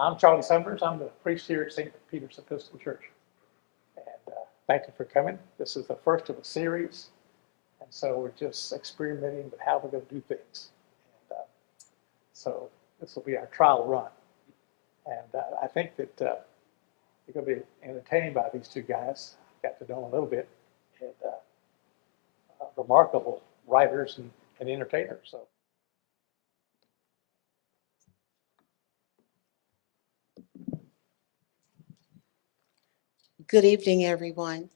I'm Charlie Summers. I'm the priest here at St. Peter's Episcopal Church. And thank you for coming. This is the first of a series. And so we're just experimenting with how we're going to do things. And so this will be our trial run. And I think that you're going to be entertained by these two guys. Got to know them a little bit. And remarkable writers and entertainers. So. Good evening, everyone.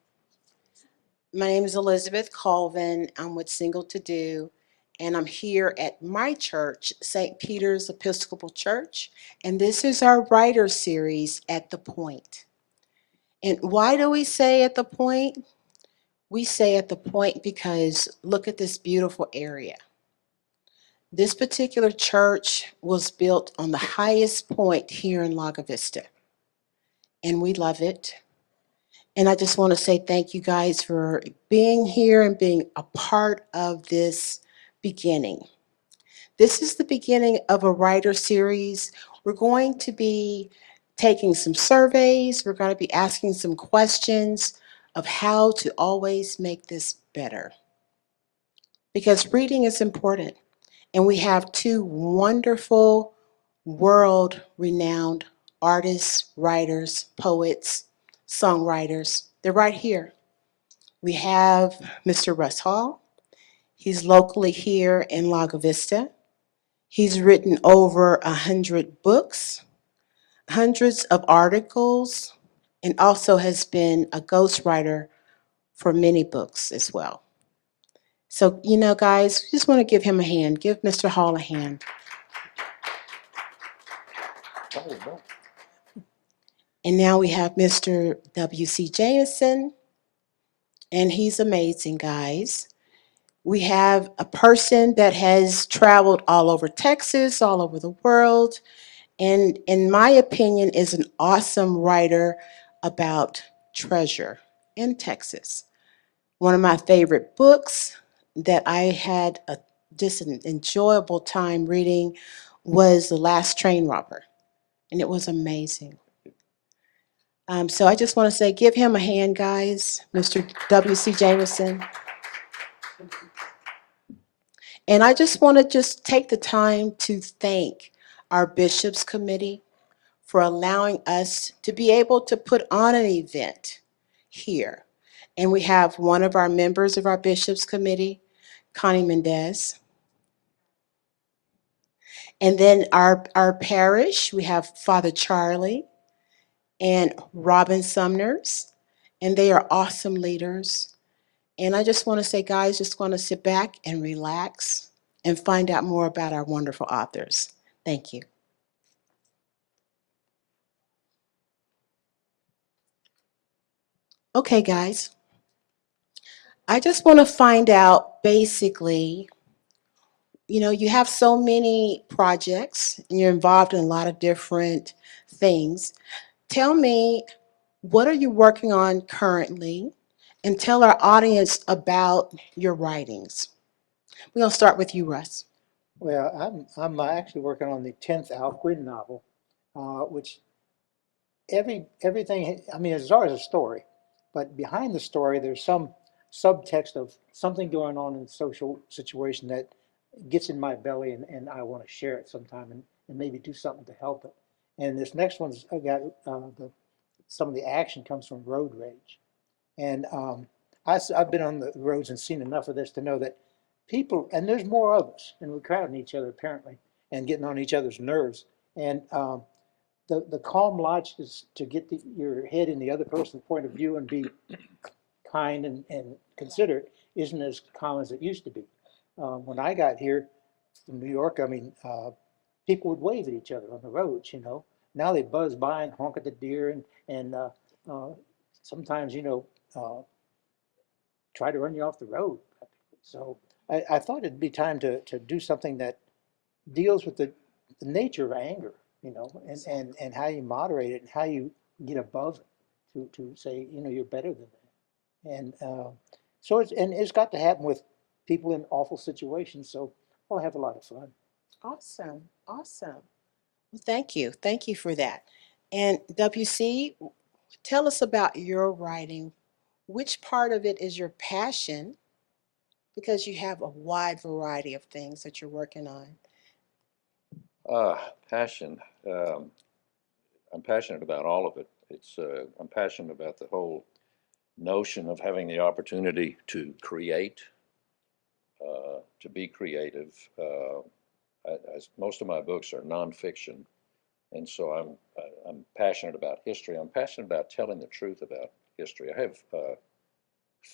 My name is Elizabeth Colvin. I'm with Single2do, and I'm here at my church, St. Peter's Episcopal Church, and this is our writer series, At the Point. And why do we say at the point? We say at the point because look at this beautiful area. This particular church was built on the highest point here in Lago Vista, and we love it. And I just want to say thank you guys for being here and being a part of this beginning. This is the beginning of a writer series. We're going to be taking some surveys. We're going to be asking some questions of how to always make this better. Because reading is important. And we have two wonderful, world-renowned artists, writers, poets, songwriters. They're right here. We have Mr. Russ Hall. He's locally here in Lago Vista. He's written over 100 books, hundreds of articles, and also has been a ghostwriter for many books as well. So, guys, we just want to give him a hand. Give Mr. Hall a hand. And now we have Mr. W.C. Jameson, and he's amazing, guys. We have a person that has traveled all over Texas, all over the world, and in my opinion is an awesome writer about treasure in Texas. One of my favorite books that I had just an enjoyable time reading was The Last Train Robber, and it was amazing. So I just want to say, give him a hand, guys, Mr. W.C. Jameson. And I just want to just take the time to thank our Bishops Committee for allowing us to be able to put on an event here. And we have one of our members of our Bishops Committee, Connie Mendez. And then our parish, we have Father Charlie and Robin Sumners, and they are awesome leaders. And I just want to say, guys, just want to sit back and relax and find out more about our wonderful authors. Thank you. Okay, guys. I just want to find out basically, you have so many projects and you're involved in a lot of different things. Tell me, what are you working on currently? And tell our audience about your writings. We're going to start with you, Russ. Well, I'm actually working on the 10th Al Quinn novel, which everything, I mean, it's always a story, but behind the story, there's some subtext of something going on in the social situation that gets in my belly, and I want to share it sometime and maybe do something to help it. And this next one's I got some of the action comes from road rage. And I've been on the roads and seen enough of this to know that people, and there's more of us, and we're crowding each other apparently and getting on each other's nerves. And the calm logic is to get your head in the other person's point of view and be kind and considerate isn't as common as it used to be. When I got here from New York, I mean, people would wave at each other on the roads, you know. Now they buzz by and honk at the deer and sometimes, try to run you off the road. So I thought it'd be time to do something that deals with the nature of anger, and how you moderate it and how you get above it to say, you're better than that. And so it's got to happen with people in awful situations. So I'll have a lot of fun. Awesome. Awesome. Thank you. Thank you for that. And WC, tell us about your writing. Which part of it is your passion? Because you have a wide variety of things that you're working on. Passion. Um, I'm passionate about all of it. I'm passionate about the whole notion of having the opportunity to create, to be creative. Most of my books are nonfiction, and so I'm passionate about history. I'm passionate about telling the truth about history. I have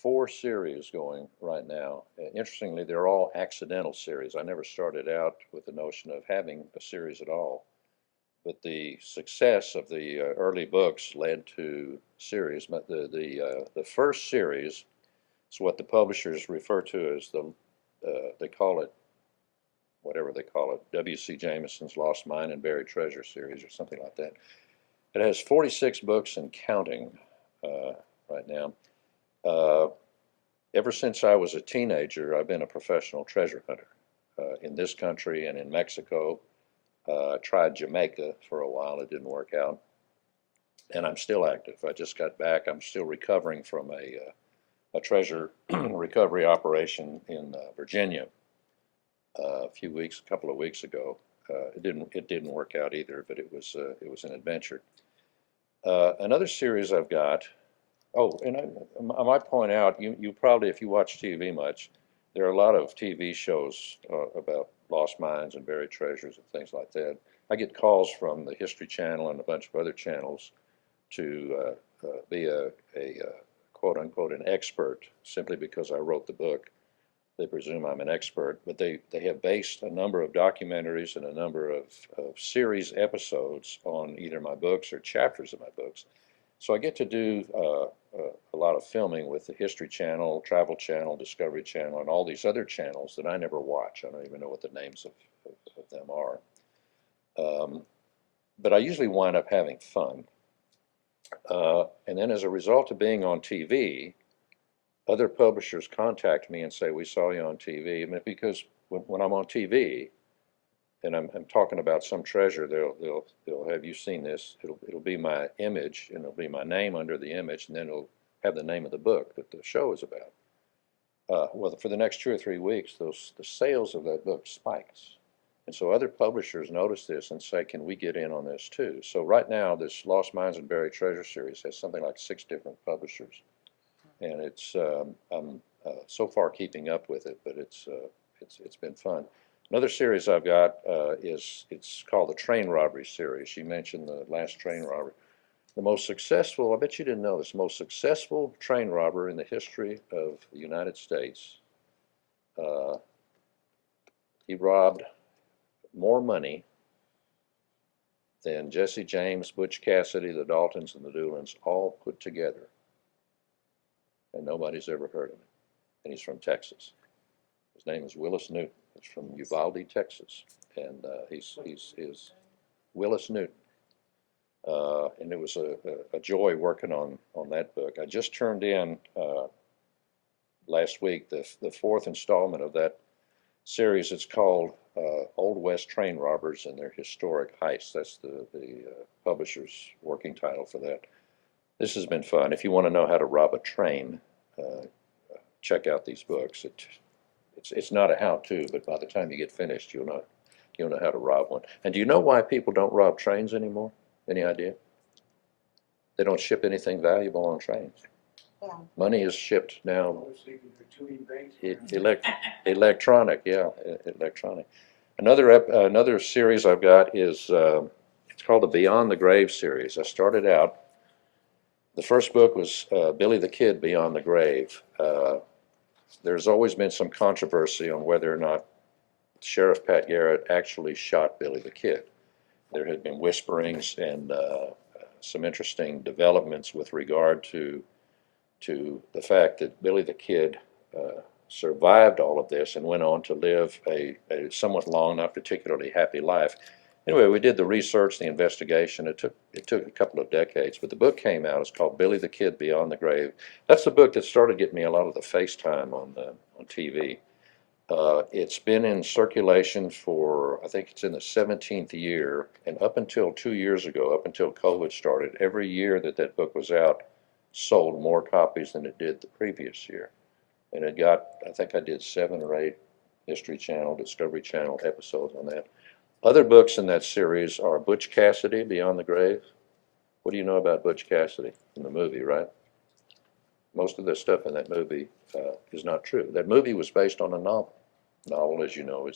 4 series going right now. Interestingly, they're all accidental series. I never started out with the notion of having a series at all. But the success of the early books led to series. The first series is what the publishers refer to as they call it, whatever they call it, W.C. Jameson's Lost Mine and Buried Treasure series or something like that. It has 46 books and counting right now. Ever since I was a teenager, I've been a professional treasure hunter in this country and in Mexico. I tried Jamaica for a while. It didn't work out. And I'm still active. I just got back. I'm still recovering from a treasure recovery operation in Virginia a couple of weeks ago. It didn't work out either, but it was an adventure. Another series I've got. Oh, and I might point out, you probably, if you watch TV much, there are a lot of TV shows about lost mines and buried treasures and things like that. I get calls from the History Channel and a bunch of other channels to be a quote unquote an expert simply because I wrote the book. They presume I'm an expert, but they have based a number of documentaries and a number of series episodes on either my books or chapters of my books. So I get to do a lot of filming with the History Channel, Travel Channel, Discovery Channel, and all these other channels that I never watch. I don't even know what the names of them are. But I usually wind up having fun. And then as a result of being on TV, other publishers contact me and say, we saw you on TV. I mean, because when I'm on TV, and I'm talking about some treasure, they'll have you seen this. It'll be my image, and it'll be my name under the image, and then it'll have the name of the book that the show is about. Well, for the next 2 or 3 weeks, the sales of that book spikes, and so other publishers notice this and say, "Can we get in on this too?" So right now, this Lost Mines and Buried Treasure series has something like 6 different publishers, and I'm so far keeping up with it, but it's been fun. Another series I've got it's called the Train Robbery series. You mentioned the last train robbery. The most successful, I bet you didn't know this, most successful train robber in the history of the United States. He robbed more money than Jesse James, Butch Cassidy, the Daltons, and the Doolins all put together. And nobody's ever heard of him. And he's from Texas. His name is Willis Newton. He's from Uvalde, Texas, and he's Willis Newton. And it was a joy working on that book. I just turned in last week the 4th installment of that series. It's called Old West Train Robbers and Their Historic Heists. That's the publisher's working title for that. This has been fun. If you want to know how to rob a train, check out these books. It's not a how-to, but by the time you get finished, you'll know how to rob one. And do you know why people don't rob trains anymore? Any idea? They don't ship anything valuable on trains. Wow. Money is shipped now. Electronic, yeah, electronic. Another series I've got is it's called the Beyond the Grave series. I started out. The first book was Billy the Kid Beyond the Grave. There's always been some controversy on whether or not Sheriff Pat Garrett actually shot Billy the Kid. There had been whisperings and some interesting developments with regard to the fact that Billy the Kid survived all of this and went on to live a somewhat long, not particularly happy life. Anyway, we did the research, the investigation. It took a couple of decades, but the book came out. It's called Billy the Kid Beyond the Grave. That's the book that started getting me a lot of the FaceTime on TV. It's been in circulation for, I think it's in the 17th year, and up until 2 years ago, up until COVID started, every year that that book was out, sold more copies than it did the previous year. And it got, I think I did 7 or 8 History Channel, Discovery Channel episodes on that. Other books in that series are Butch Cassidy, Beyond the Grave. What do you know about Butch Cassidy in the movie, right? Most of the stuff in that movie is not true. That movie was based on a novel. Novel, as you know,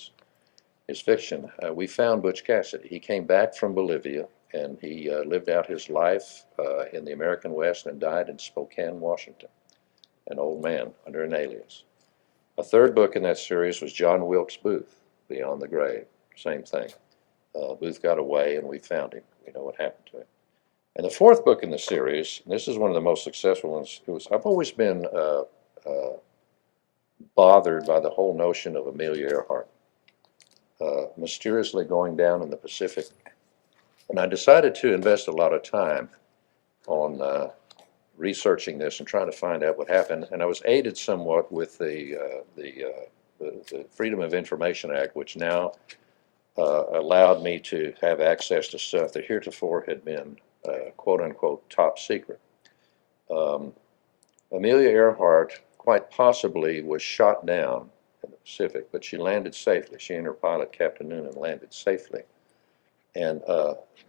is fiction. We found Butch Cassidy. He came back from Bolivia, and he lived out his life in the American West and died in Spokane, Washington, an old man under an alias. A third book in that series was John Wilkes Booth, Beyond the Grave. Same thing. Booth got away, and we found him. We know what happened to him. And the fourth book in the series, and this is one of the most successful ones, I've always been bothered by the whole notion of Amelia Earhart mysteriously going down in the Pacific. And I decided to invest a lot of time on researching this and trying to find out what happened. And I was aided somewhat with the Freedom of Information Act, which now allowed me to have access to stuff that heretofore had been quote unquote top secret. Amelia Earhart quite possibly was shot down in the Pacific, but she landed safely. She and her pilot, Captain Noonan, landed safely. And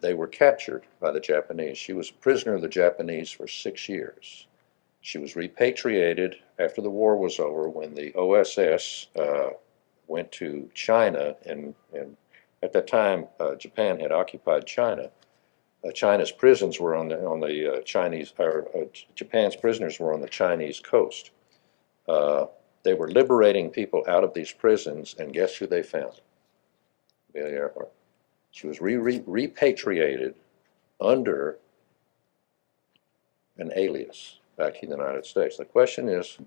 they were captured by the Japanese. She was a prisoner of the Japanese for 6 years. She was repatriated after the war was over when the OSS went to China, and at that time Japan had occupied China. China's prisons were on the Chinese, or Japan's prisoners were on the Chinese coast. They were liberating people out of these prisons, and guess who they found? Amelia Earhart. She was repatriated under an alias back in the United States. The question is,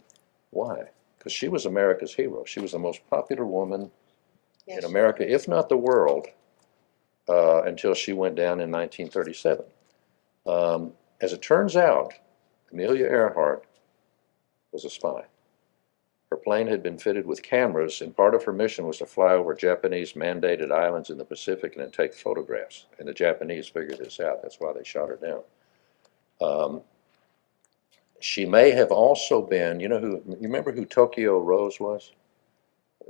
why? Because she was America's hero. She was the most popular woman in America, if not the world, until she went down in 1937. As it turns out, Amelia Earhart was a spy. Her plane had been fitted with cameras, and part of her mission was to fly over Japanese mandated islands in the Pacific and then take photographs. And the Japanese figured this out. That's why they shot her down. She may have also been, you remember who Tokyo Rose was?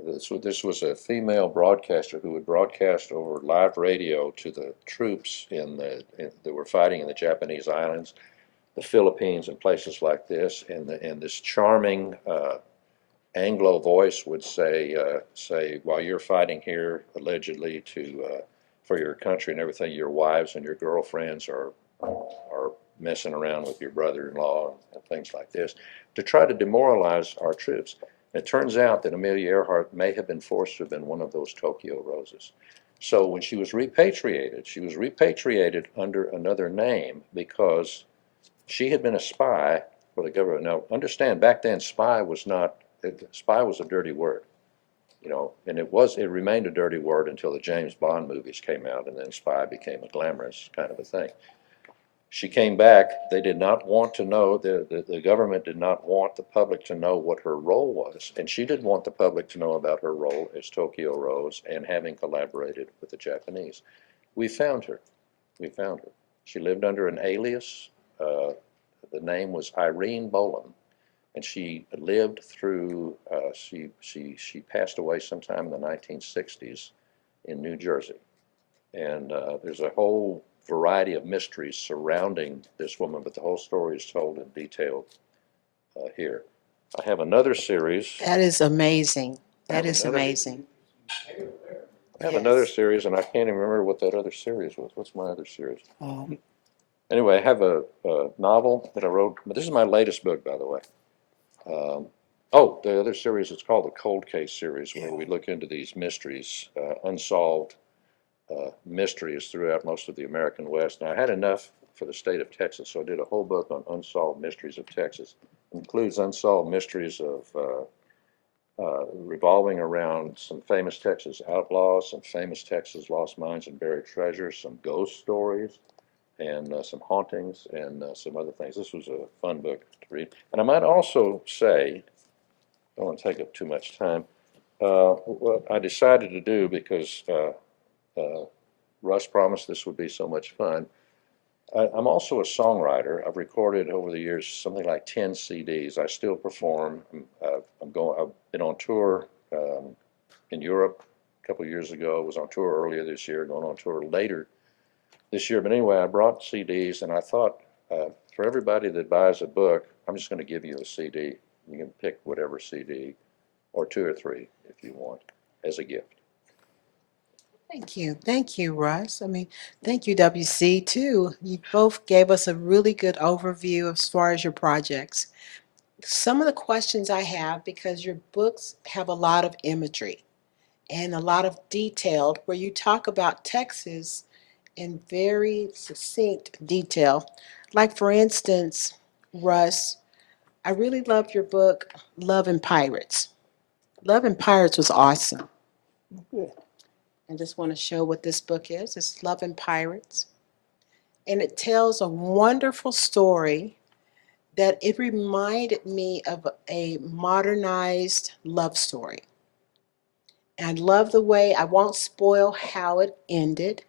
This was a female broadcaster who would broadcast over live radio to the troops that were fighting in the Japanese islands, the Philippines, and places like this. And this charming Anglo voice would say, while you're fighting here, allegedly for your country and everything, your wives and your girlfriends are messing around with your brother-in-law and things like this, to try to demoralize our troops. It turns out that Amelia Earhart may have been forced to have been one of those Tokyo Roses. So when she was repatriated under another name because she had been a spy for the government. Now, understand, back then, spy was a dirty word, and it remained a dirty word until the James Bond movies came out, and then spy became a glamorous kind of a thing. She came back. They did not want to know, the government did not want the public to know what her role was, and she didn't want the public to know about her role as Tokyo Rose and having collaborated with the Japanese. We found her. She lived under an alias. The name was Irene Bolam, and she lived through, she passed away sometime in the 1960s in New Jersey. And there's a whole variety of mysteries surrounding this woman, but the whole story is told in detail here. I have another series. That is amazing. I That have is another- amazing. I have another series, and I can't even remember what that other series was. What's my other series? Anyway, I have a novel that I wrote. This is my latest book, by the way. The other series is called the Cold Case series, where we look into these mysteries, unsolved mysteries throughout most of the American West. Now, I had enough for the state of Texas, so I did a whole book on unsolved mysteries of Texas. It includes unsolved mysteries of revolving around some famous Texas outlaws, some famous Texas lost mines and buried treasures, some ghost stories, and some hauntings, and some other things. This was a fun book to read. And I might also say, I don't want to take up too much time, what I decided to do because Russ promised this would be so much fun. I'm also a songwriter. I've recorded over the years something like 10 CDs. I still perform. I've been on tour in Europe a couple of years ago. I was on tour earlier this year, going on tour later this year. But anyway, I brought CDs, and I thought for everybody that buys a book, I'm just going to give you a CD. You can pick whatever CD, or 2 or 3 if you want, as a gift. Thank you. Thank you, Russ. I mean, thank you, WC, too. You both gave us a really good overview as far as your projects. Some of the questions I have, because your books have a lot of imagery and a lot of detail where you talk about Texas in very succinct detail. Like, for instance, Russ, I really loved your book, Love and Pirates. Love and Pirates was awesome. Good. I just want to show what this book is. It's Love and Pirates. And it tells a wonderful story that it reminded me of a modernized love story. And I love the way, I won't spoil how it ended,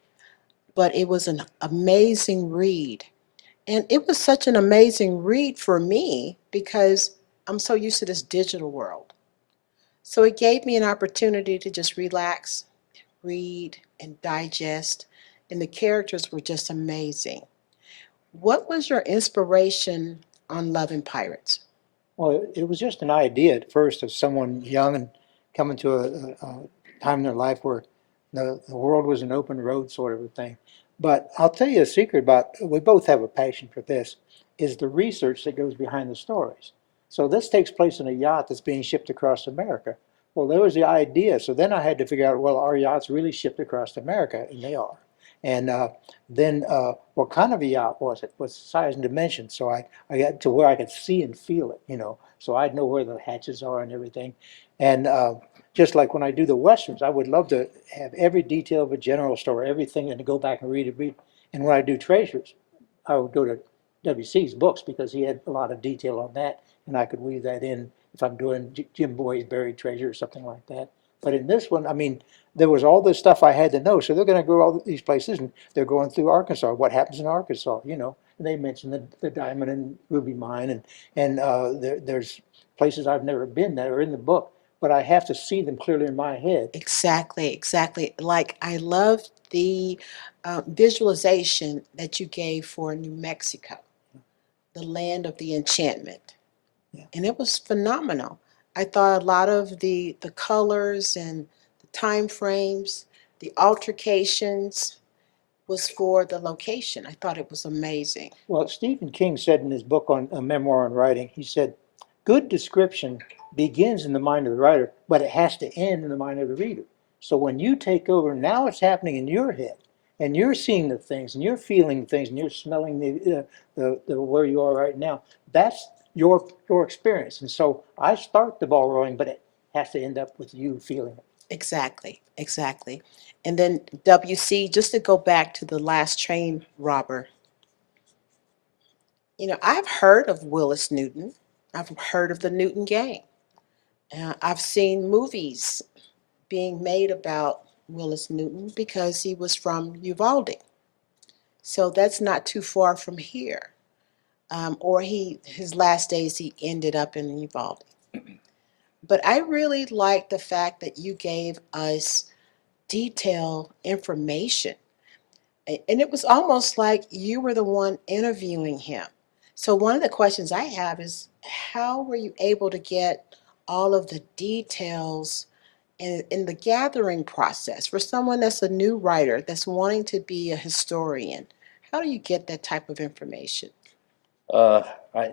but it was an amazing read. And it was such an amazing read for me because I'm so used to this digital world. So it gave me an opportunity to just relax, read, and digest. And the characters were just amazing. What was your inspiration on Love and Pirates? Well, it was just an idea at first of someone young and coming to a time in their life where the world was an open road sort of a thing. But I'll tell you a secret about, we both have a passion for this, is the research that goes behind the stories. So this takes place in a yacht that's being shipped across America. Well, there was the idea. So then I had to figure out, well, are yachts really shipped across America? And they are. And then what kind of a yacht was it? What size and dimension? So I got to where I could see and feel it, you know, so I'd know where the hatches are and everything. And just like when I do the Westerns, I would love to have every detail of a general store, everything, and to go back and read. And when I do treasures, I would go to W.C.'s books because he had a lot of detail on that, and I could weave that in if I'm doing Jim Boy's Buried Treasure or something like that. But in this one, I mean, there was all this stuff I had to know. So they're going to go all these places, and they're going through Arkansas. What happens in Arkansas, you know? And they mentioned the diamond and ruby mine, and there's places I've never been that are in the book, but I have to see them clearly in my head. Exactly, exactly. Like, I love the visualization that you gave for New Mexico, the land of the enchantment. Yeah. And it was phenomenal. I thought a lot of the colors and the time frames, the altercations was for the location. I thought it was amazing. Well, Stephen King said in his book on a memoir on writing, he said, good description begins in the mind of the writer, but it has to end in the mind of the reader. So when you take over, now it's happening in your head, and you're seeing the things, and you're feeling things, and you're smelling the where you are right now. That's your experience. And so I start the ball rolling, but it has to end up with you feeling it. Exactly, exactly. And then WC, just to go back to the last train robber, I've heard of Willis Newton. I've heard of the Newton gang. I've seen movies being made about Willis Newton because he was from Uvalde. So that's not too far from here. Or his last days he ended up in Uvalde. But I really like the fact that you gave us detailed information. And it was almost like you were the one interviewing him. So one of the questions I have is, how were you able to get all of the details in the gathering process for someone that's a new writer that's wanting to be a historian? How do you get that type of information? Uh, I,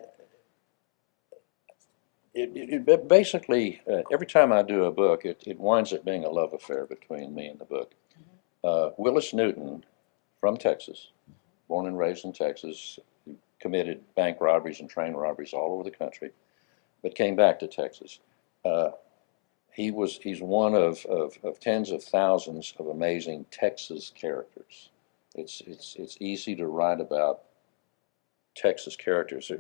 basically, every time I do a book, it winds up being a love affair between me and the book. Willis Newton, from Texas, born and raised in Texas, committed bank robberies and train robberies all over the country, but came back to Texas. Uh, he's one of tens of thousands of amazing Texas characters. It's easy to write about Texas characters.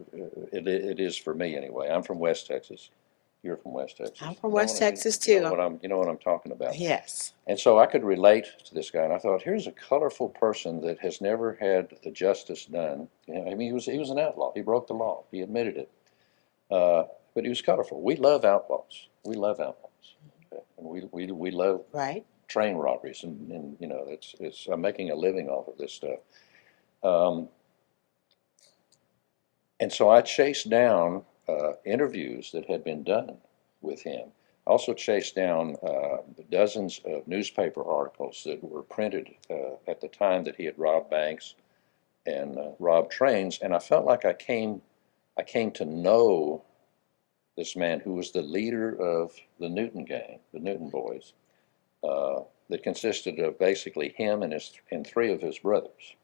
It is for me anyway. I'm from West Texas. You're from West Texas. I'm from You know West what I- Texas you know too. what I'm, you know what I'm talking about. Yes. And so I could relate to this guy, and I thought, here's a colorful person that has never had the justice done. You know, I mean, he was an outlaw. He broke the law. He admitted it. But he was colorful. We love outlaws. We love outlaws. Okay? And we love Right. train robberies, and you know, it's I'm making a living off of this stuff. Um, and so I chased down interviews that had been done with him. I also chased down dozens of newspaper articles that were printed at the time that he had robbed banks and robbed trains, and I felt like I came to know this man who was the leader of the Newton gang, the Newton boys, that consisted of basically him and three of his brothers,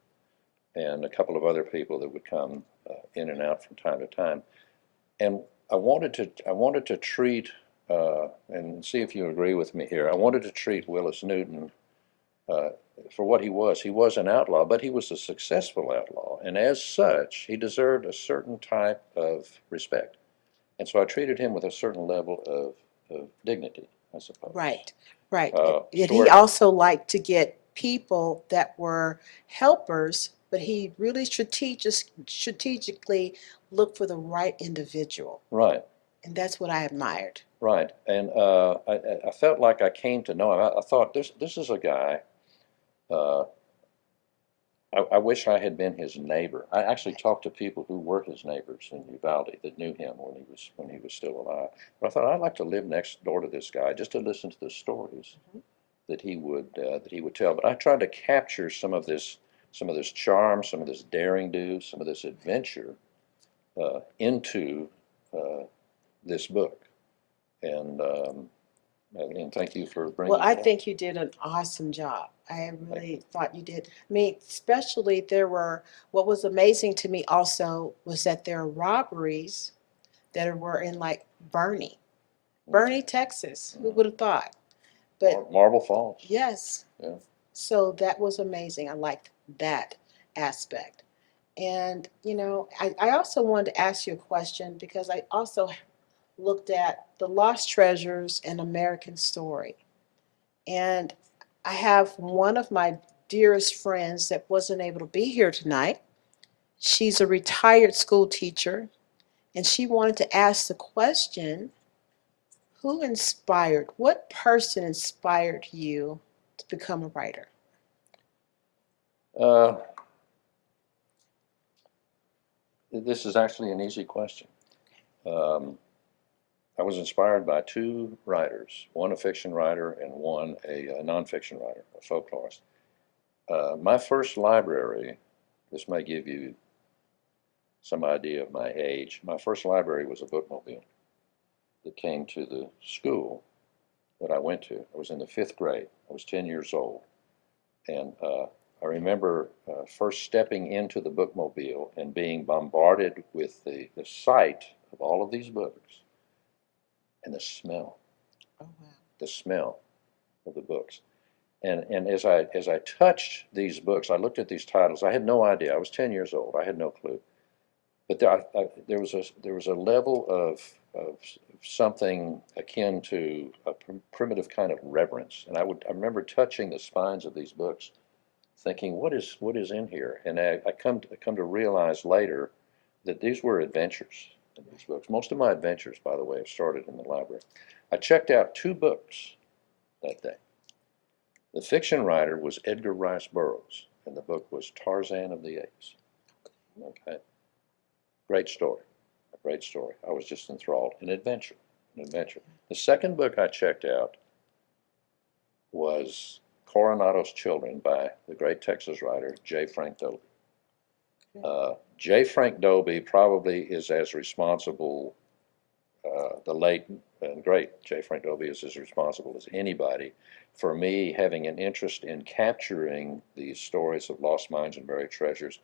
and a couple of other people that would come in and out from time to time. And I wanted to treat and see if you agree with me here. I wanted to treat Willis Newton uh, for what he was. He was an outlaw, but he was a successful outlaw, and as such, he deserved a certain type of respect. And so I treated him with a certain level of dignity, I suppose. Right. Right. And he Story, also liked to get people that were helpers, but he really strategically looked for the right individual. right, And that's what I admired. right. And I felt like I came to know him. I thought this is a guy. Uh, I wish I had been his neighbor. I actually talked to people who were his neighbors in Uvalde that knew him when he was still alive. But I thought I'd like to live next door to this guy just to listen to the stories that he would tell. But I tried to capture some of this charm, some of this daring do, some of this adventure into this book. And thank you for bringing Well, I it up. think you did an awesome job. I really thought you did. I mean, especially what was amazing to me also was that there are robberies that were in like Bernie, Texas. Who would have thought? But Marble Falls. yes, Yeah. so that was amazing. I liked that aspect. And, I also wanted to ask you a question because I also looked at The Lost Treasures and American Story. And I have one of my dearest friends that wasn't able to be here tonight. She's a retired school teacher, and she wanted to ask the question, what person inspired you to become a writer? Uh, this is actually an easy question. Um, I was inspired by two writers, one a fiction writer and one a nonfiction writer, a folklorist. My first library, this may give you some idea of my age. My first library was a bookmobile that came to the school that I went to. I was in the fifth grade. I was 10 years old. And I remember first stepping into the bookmobile and being bombarded with the sight of all of these books and Oh, wow. the smell of the books. And as I touched these books, I looked at these titles. I had no idea. I was 10 years old. I had no clue. But there was a level of something akin to a primitive kind of reverence. And I remember touching the spines of these books, thinking, what is in here? And I come to realize later that these were adventures in these books. Most of my adventures, by the way, have started in the library. I checked out two books that day. The fiction writer was Edgar Rice Burroughs, and the book was Tarzan of the Apes. Okay, great story, a great story. I was just enthralled. An adventure. The second book I checked out was Coronado's Children by the great Texas writer J. Frank Dobie. J. Frank Dobie probably is as responsible, the late and great J. Frank Dobie is as responsible as anybody for me having an interest in capturing these stories of lost mines and buried treasures,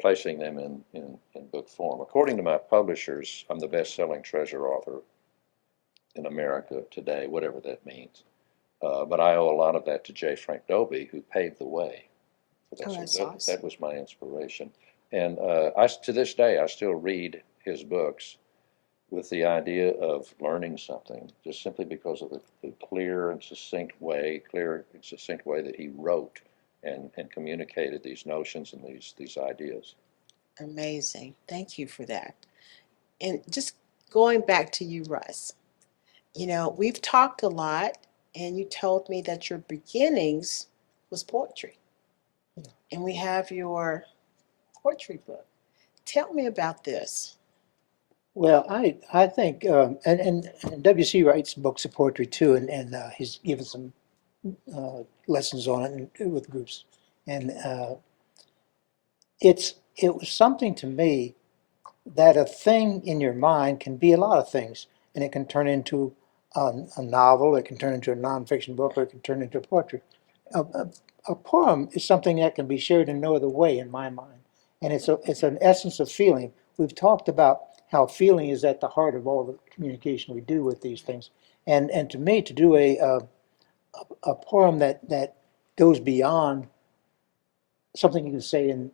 placing them in book form. According to my publishers, I'm the best-selling treasure author in America today, whatever that means. But I owe a lot of that to J. Frank Dobie, who paved the way. Oh, that's awesome. That was my inspiration. And to this day, I still read his books. with the idea of learning something, just simply because of the clear and succinct way, that he wrote and communicated these notions and these ideas. Amazing. Thank you for that. And just going back to you, Russ, we've talked a lot, and you told me that your beginnings was poetry. And we have your poetry book. Tell me about this. Well, I think, and W.C. writes books of poetry too, and he's given some lessons on it with groups. And it was something to me that a thing in your mind can be a lot of things, and it can turn into a novel, it can turn into a nonfiction book, or it can turn into poetry. A poem is something that can be shared in no other way in my mind, and it's an essence of feeling. We've talked about how feeling is at the heart of all the communication we do with these things, and to me, to do a poem that goes beyond something you can say in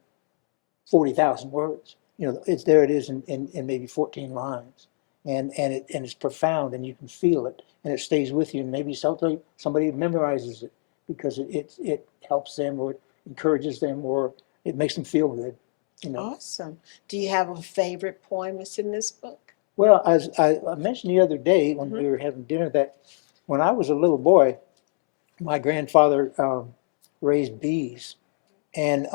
40,000 words. There it is in maybe 14 lines. And it's profound, and you can feel it, and it stays with you. And maybe somebody memorizes it because it helps them, or it encourages them, or it makes them feel good. Awesome. Do you have a favorite poem that's in this book? Well, as I mentioned the other day when we were having dinner, that when I was a little boy, my grandfather raised bees, and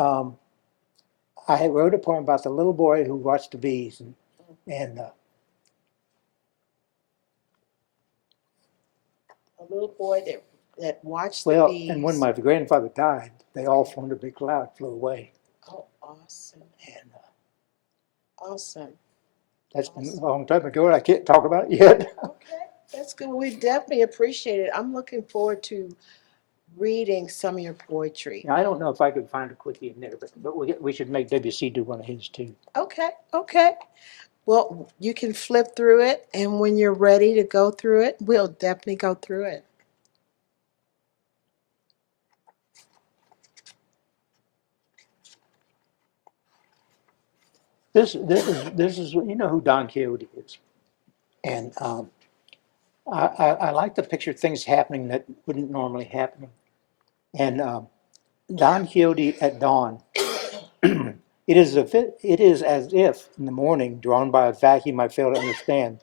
I wrote a poem about the little boy who watched the bees, and A little boy that watched the well, bees. and when my grandfather died, they all formed a big cloud, flew away, Oh, awesome. and Awesome. that's been a long time ago, and I can't talk about it yet. Okay, that's good. We definitely appreciate it. I'm looking forward to reading some of your poetry. Now, I don't know if I could find a quickie in there, but we should make WC do one of his too. Okay, okay. Well, you can flip through it, and when you're ready to go through it, we'll definitely go through it. This is you know who Don Quixote is, and I like to picture things happening that wouldn't normally happen, and Don Quixote at dawn. It is as if in the morning, drawn by a vacuum I fail to understand,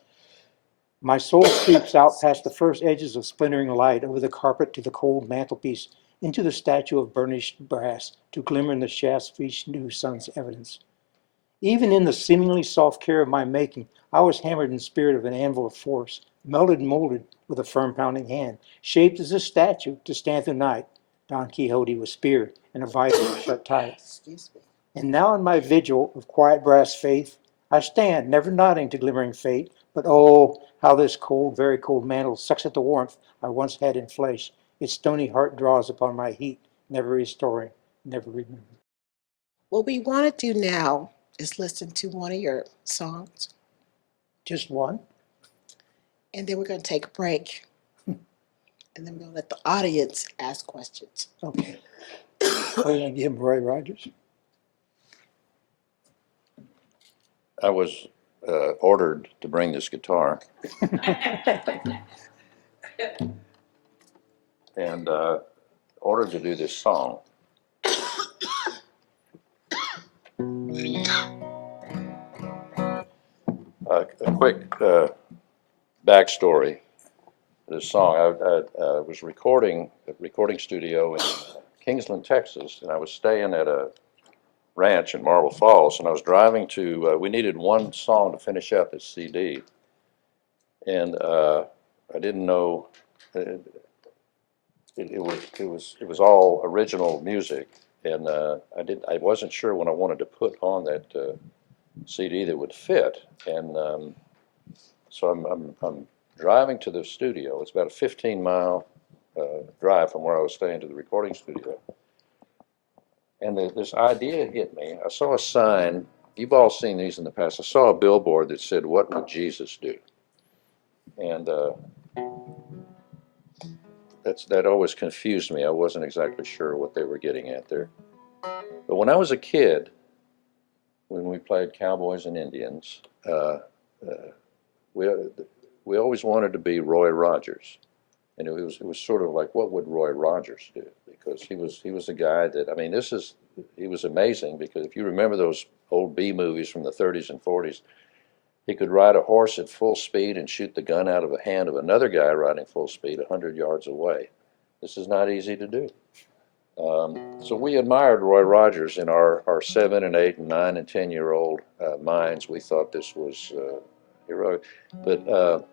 my soul creeps out past the first edges of splintering light, over the carpet to the cold mantelpiece, into the statue of burnished brass, to glimmer in the shafts of each new sun's evidence. Even in the seemingly soft care of my making, I was hammered in spirit of an anvil of force, melted and molded with a firm pounding hand, shaped as a statue to stand through night, Don Quixote with spear and a visor shut tight. Excuse me. And now in my vigil of quiet brass faith, I stand, never nodding to glimmering fate, but oh, how this cold, very cold mantle sucks at the warmth I once had in flesh. Its stony heart draws upon my heat, never restoring, never remembering. What we want to do now is listen to one of your songs, Just one? and then we're going to take a break, and then we're going to let the audience ask questions. Okay. Are you going to give him Roy Rogers? I was ordered to bring this guitar and ordered to do this song. A quick backstory to this song. I was recording at a recording studio in Kingsland, Texas, and I was staying at a ranch in Marble Falls, and I was driving to, we needed one song to finish out this CD, and I didn't know, it was all original music, and I wasn't sure when I wanted to put on that CD that would fit, and so I'm driving to the studio. It's about a 15-mile drive from where I was staying to the recording studio. And this idea hit me. I saw a sign. You've all seen these in the past. I saw a billboard that said, "What would Jesus do?" And that always confused me. I wasn't exactly sure what they were getting at there. But when I was a kid, when we played cowboys and Indians, we always wanted to be Roy Rogers. And it was sort of like, what would Roy Rogers do? Because he was a guy that, I mean, he was amazing, because if you remember those old B movies from the 30s and 40s, he could ride a horse at full speed and shoot the gun out of the hand of another guy riding full speed 100 yards away. This is not easy to do. So we admired Roy Rogers in our 7 and 8 and 9 and 10-year-old minds. We thought this was heroic. But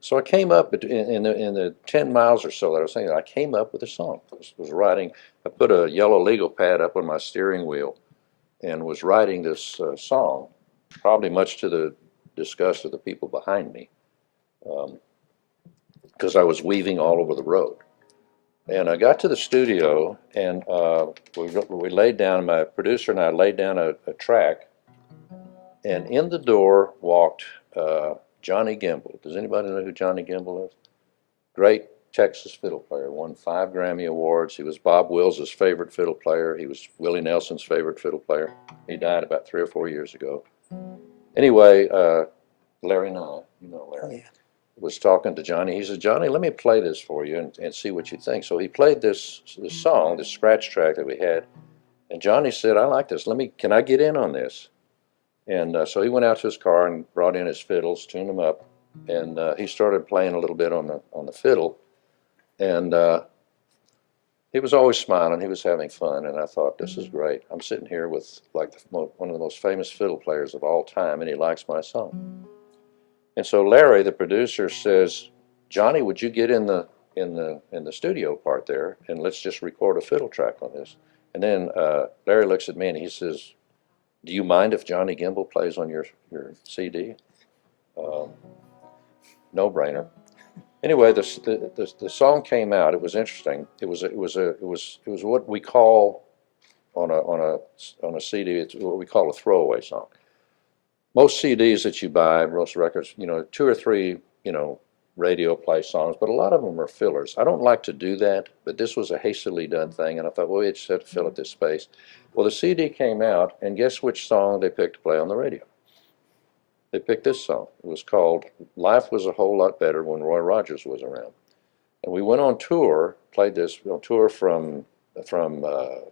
so I came up in the 10 miles or so that I was saying, I came up with a song. I was writing, I put a yellow legal pad up on my steering wheel and was writing this song, probably much to the disgust of the people behind me, because I was weaving all over the road. And I got to the studio, and we laid down, my producer and I laid down a track, and in the door walked Johnny Gimble. Does anybody know who Johnny Gimble is? Great Texas fiddle player, won 5 Grammy Awards. He was Bob Wills' favorite fiddle player. He was Willie Nelson's favorite fiddle player. He died about 3 or 4 years ago. Anyway, Larry Nye, you know Larry. Oh, yeah. Was talking to Johnny. He said, Johnny, let me play this for you and see what you think. So he played this song, this scratch track that we had. And Johnny said, I like this. Can I get in on this? And so he went out to his car and brought in his fiddles, tuned them up, and he started playing a little bit on the fiddle. And he was always smiling. He was having fun. And I thought, this is great. I'm sitting here with like one of the most famous fiddle players of all time, and he likes my song. And so Larry, the producer, says, Johnny, would you get in the studio part there, and let's just record a fiddle track on this. And then Larry looks at me and he says, do you mind if Johnny Gimble plays on your CD? No brainer. Anyway, the song came out. It was interesting. It was what we call on a CD. It's what we call a throwaway song. Most CDs that you buy, most records, 2 or 3, radio play songs, but a lot of them are fillers. I don't like to do that, but this was a hastily done thing, and I thought, well, we just have to fill up this space. Well, the CD came out, and guess which song they picked to play on the radio? They picked this song. It was called Life Was a Whole Lot Better When Roy Rogers Was Around. And we went on tour, played this on tour from the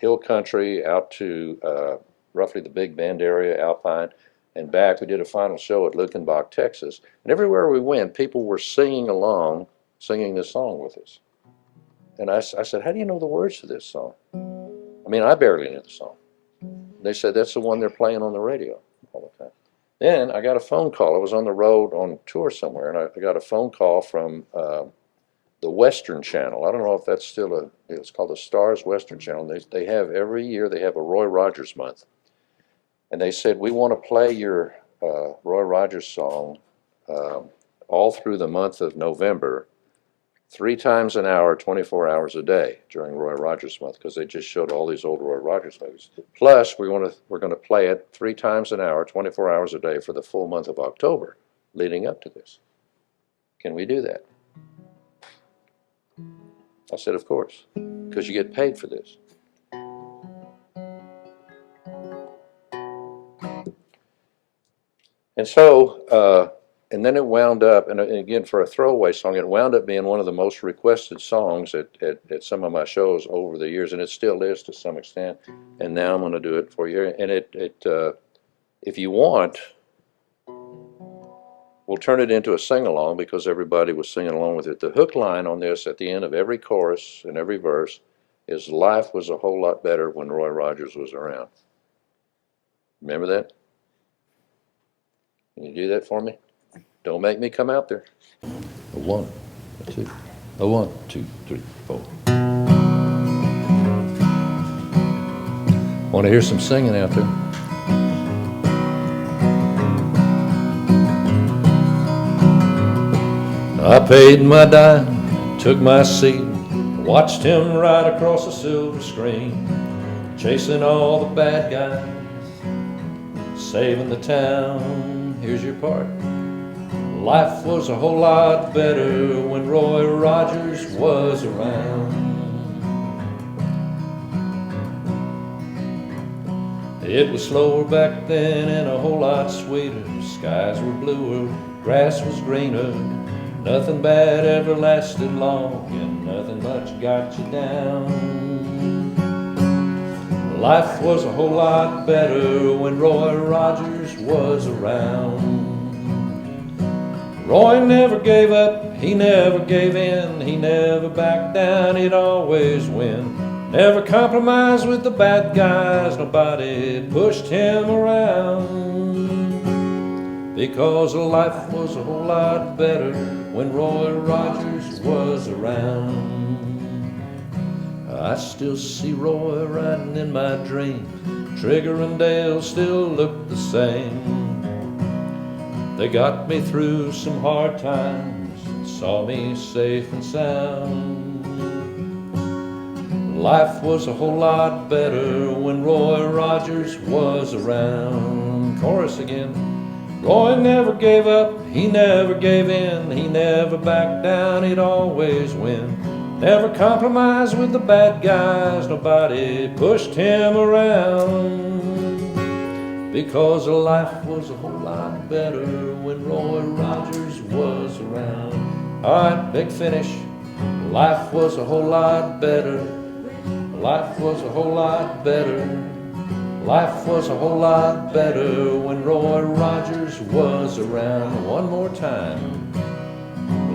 hill country out to roughly the Big Bend area, Alpine, and back. We did a final show at Lukenbach, Texas. And everywhere we went, people were singing along, singing this song with us. And I said, how do you know the words to this song? I mean, I barely knew the song. They said, that's the one they're playing on the radio all the time. Then I got a phone call. I was on the road on tour somewhere, and I got a phone call from the Western Channel. I don't know if that's still it's called the Stars Western Channel. They have, every year, they have a Roy Rogers month. And they said, we want to play your Roy Rogers song all through the month of November, 3 times an hour, 24 hours a day during Roy Rogers month, because they just showed all these old Roy Rogers movies. Plus, we're going to play it 3 times an hour, 24 hours a day for the full month of October leading up to this. Can we do that? I said, of course, because you get paid for this. And so, and then it wound up, and again, for a throwaway song, it wound up being one of the most requested songs at some of my shows over the years, and it still is to some extent. And now I'm going to do it for you. And if you want, we'll turn it into a sing-along, because everybody was singing along with it. The hook line on this at the end of every chorus and every verse is, life was a whole lot better when Roy Rogers was around. Remember that? Can you do that for me? Don't make me come out there. 1, 2, 1, 2, 3, 4. Want to hear some singing out there? I paid my dime, took my seat, watched him ride across the silver screen, chasing all the bad guys, saving the town. Here's your part. Life was a whole lot better when Roy Rogers was around. It was slower back then and a whole lot sweeter. Skies were bluer, grass was greener. Nothing bad ever lasted long, and nothing much got you down. Life was a whole lot better when Roy Rogers was around. Roy never gave up, he never gave in, he never backed down, he'd always win. Never compromised with the bad guys, nobody pushed him around. Because life was a whole lot better when Roy Rogers was around. I still see Roy riding in my dreams. Trigger and Dale still look the same. They got me through some hard times, saw me safe and sound. Life was a whole lot better when Roy Rogers was around. Chorus again. Roy never gave up, he never gave in, he never backed down, he'd always win. Never compromised with the bad guys, nobody pushed him around. Because life was a whole lot better when Roy Rogers was around. All right, big finish. Life was a whole lot better. Life was a whole lot better. Life was a whole lot better when Roy Rogers was around. One more time.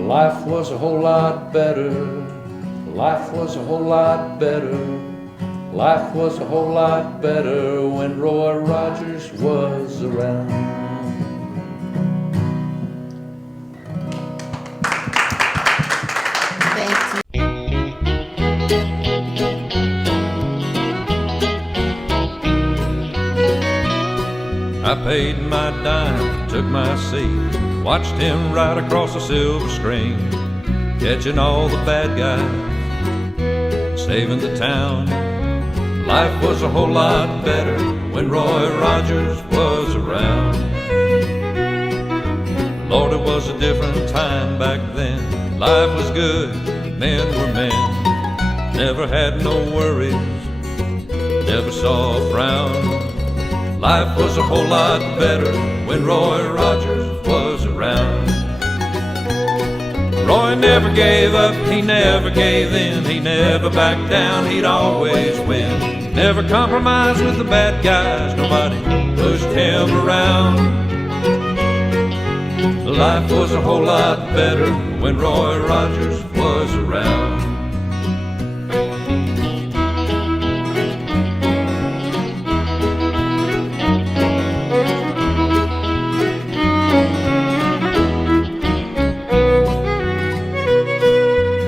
Life was a whole lot better. Life was a whole lot better. Life was a whole lot better when Roy Rogers was around. Thank you. I paid my dime, took my seat, watched him ride across the silver screen, catching all the bad guys, saving the town. Life was a whole lot better when Roy Rogers was around. Lord, it was a different time back then. Life was good, men were men. Never had no worries, never saw a frown. Life was a whole lot better when Roy Rogers was around. Roy never gave up, he never gave in, he never backed down, he'd always win. Never compromised with the bad guys, nobody pushed him around. Life was a whole lot better when Roy Rogers was around.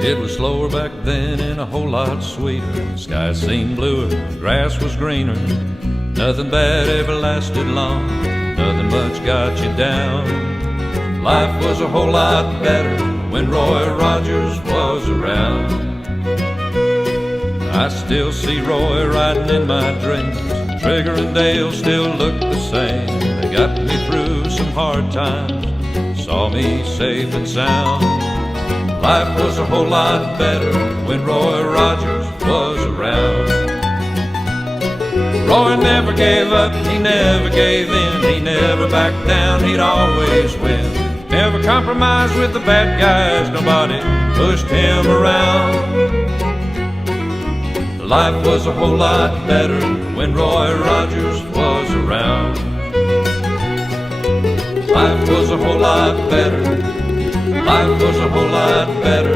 It was slower back then and a whole lot sweeter. Skies seemed bluer, grass was greener. Nothing bad ever lasted long, nothing much got you down. Life was a whole lot better when Roy Rogers was around. I still see Roy riding in my dreams. Trigger and Dale still look the same. They got me through some hard times, saw me safe and sound. Life was a whole lot better when Roy Rogers was around. Roy never gave up, he never gave in, he never backed down, he'd always win. Never compromised with the bad guys, nobody pushed him around. Life was a whole lot better when Roy Rogers was around. Life was a whole lot better. Life was a whole lot better.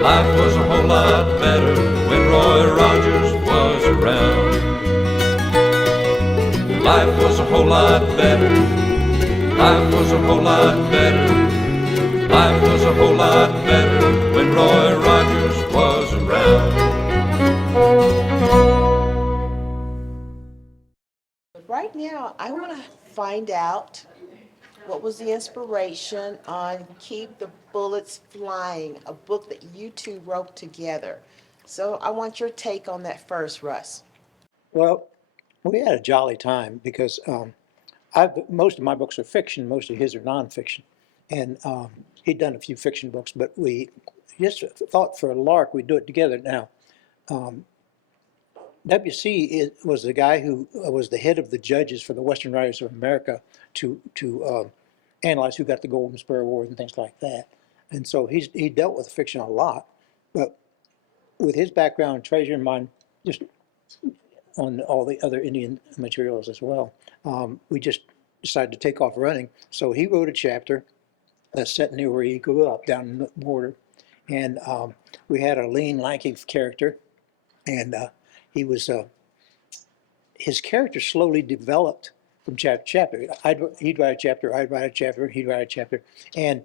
Life was a whole lot better when Roy Rogers was around. Life was a whole lot better. Life was a whole lot better. Life was a whole lot better when Roy Rogers was around. Right now, I want to find out what was the inspiration on Keep the Bullets Flying, a book that you two wrote together. So I want your take on that first, Russ. Well, we had a jolly time because most of my books are fiction, most of his are nonfiction. And he'd done a few fiction books, but we just thought for a lark we'd do it together. Now, Was the guy who was the head of the judges for the Western Writers of America to analyze who got the Golden Spur Award and things like that. And so he dealt with fiction a lot, but with his background, treasure in mind, just on all the other Indian materials as well, we just decided to take off running. So he wrote a chapter that's set near where he grew up, down in the border, and we had a lean, lanky character, and he was his character slowly developed from chapter to chapter. He'd write a chapter, I'd write a chapter, he'd write a chapter, and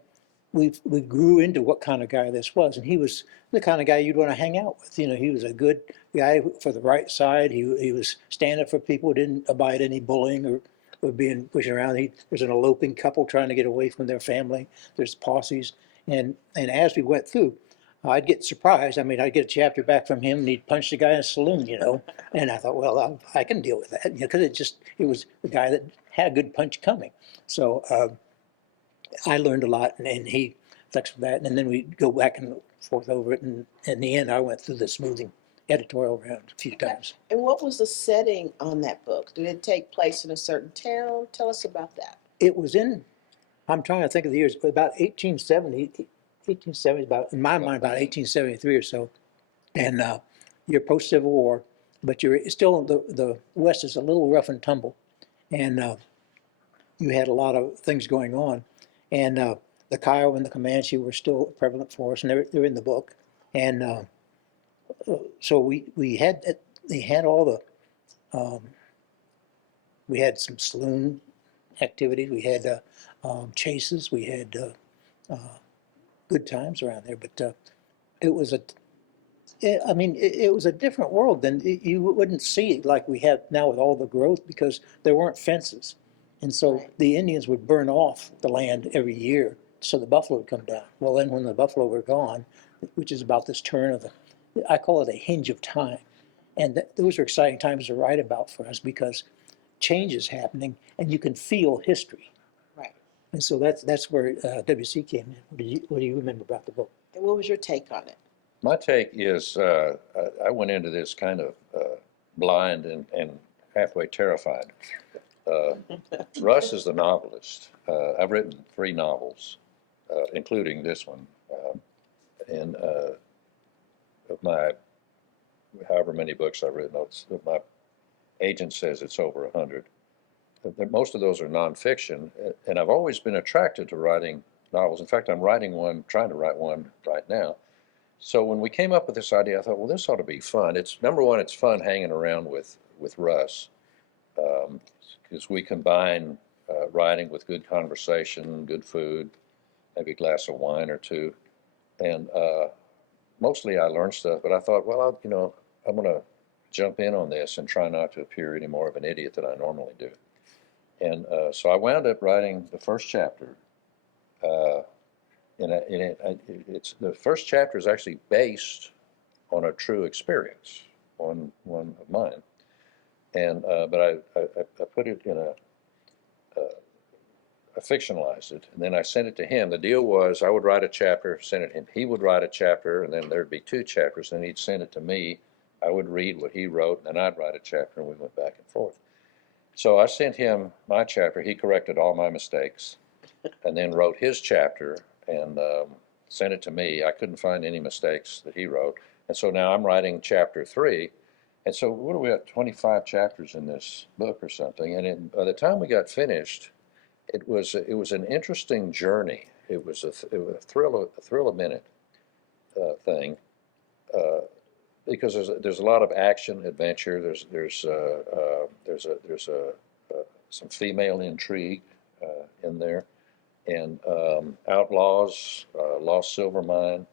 we grew into what kind of guy this was. And he was the kind of guy you'd want to hang out with. You know, he was a good guy for the right side. He was standing up for people, didn't abide any bullying or being pushed around. There's an eloping couple trying to get away from their family. There's posses, and as we went through, I'd get surprised. I mean, I'd get a chapter back from him, and he'd punch the guy in a saloon, you know. And I thought, well, I can deal with that, you know, because it was the guy that had a good punch coming. So I learned a lot, and he flexed with that. And then we go back and forth over it. And in the end, I went through the smoothing editorial round a few times. And what was the setting on that book? Did it take place in a certain town? Tell us about that. It was I'm trying to think of the years, about 1870, about, in my mind, about 1873 or so. And you're post-Civil War, but you're still, the West is a little rough and tumble. And you had a lot of things going on. And the Kiowa and the Comanche were still prevalent for us, and they're in the book. And so they had all the, we had some saloon activities, we had chases, we had good times around there. But it was it was a different world than you wouldn't see it like we have now with all the growth, because there weren't fences. And so Right. the Indians would burn off the land every year so the buffalo would come down. Well, then when the buffalo were gone, which is about this turn of I call it a hinge of time. And those are exciting times to write about for us, because change is happening and you can feel history. Right. And so that's where W.C. came in. What do you remember about the book? And what was your take on it? My take is I went into this kind of blind and halfway terrified. Russ is the novelist. I've written 3 novels, including this one. And of my, however many books I've written, my agent says it's over 100. Most of those are nonfiction, and I've always been attracted to writing novels. In fact, I'm trying to write one right now. So when we came up with this idea, I thought, well, this ought to be fun. It's number one, it's fun hanging around with Russ, because we combine writing with good conversation, good food, maybe a glass of wine or two, and mostly I learned stuff. But I thought, well, I'm going to jump in on this and try not to appear any more of an idiot than I normally do. And so I wound up writing the first chapter. It's the first chapter is actually based on a true experience, on one of mine, and but I put it in I fictionalized it, and then I sent it to him. The deal was I would write a chapter, send it to him. He would write a chapter, and then there'd be 2 chapters. Then he'd send it to me. I would read what he wrote, and then I'd write a chapter, and we went back and forth. So I sent him my chapter. He corrected all my mistakes, and then wrote his chapter and sent it to me. I couldn't find any mistakes that he wrote, and so now I'm writing chapter 3. And so what are we at? 25 chapters in this book or something. And by the time we got finished, it was an interesting journey. It was a thrill a minute thing, because there's a lot of action, adventure. There's some female intrigue in there, and outlaws, lost silver mine,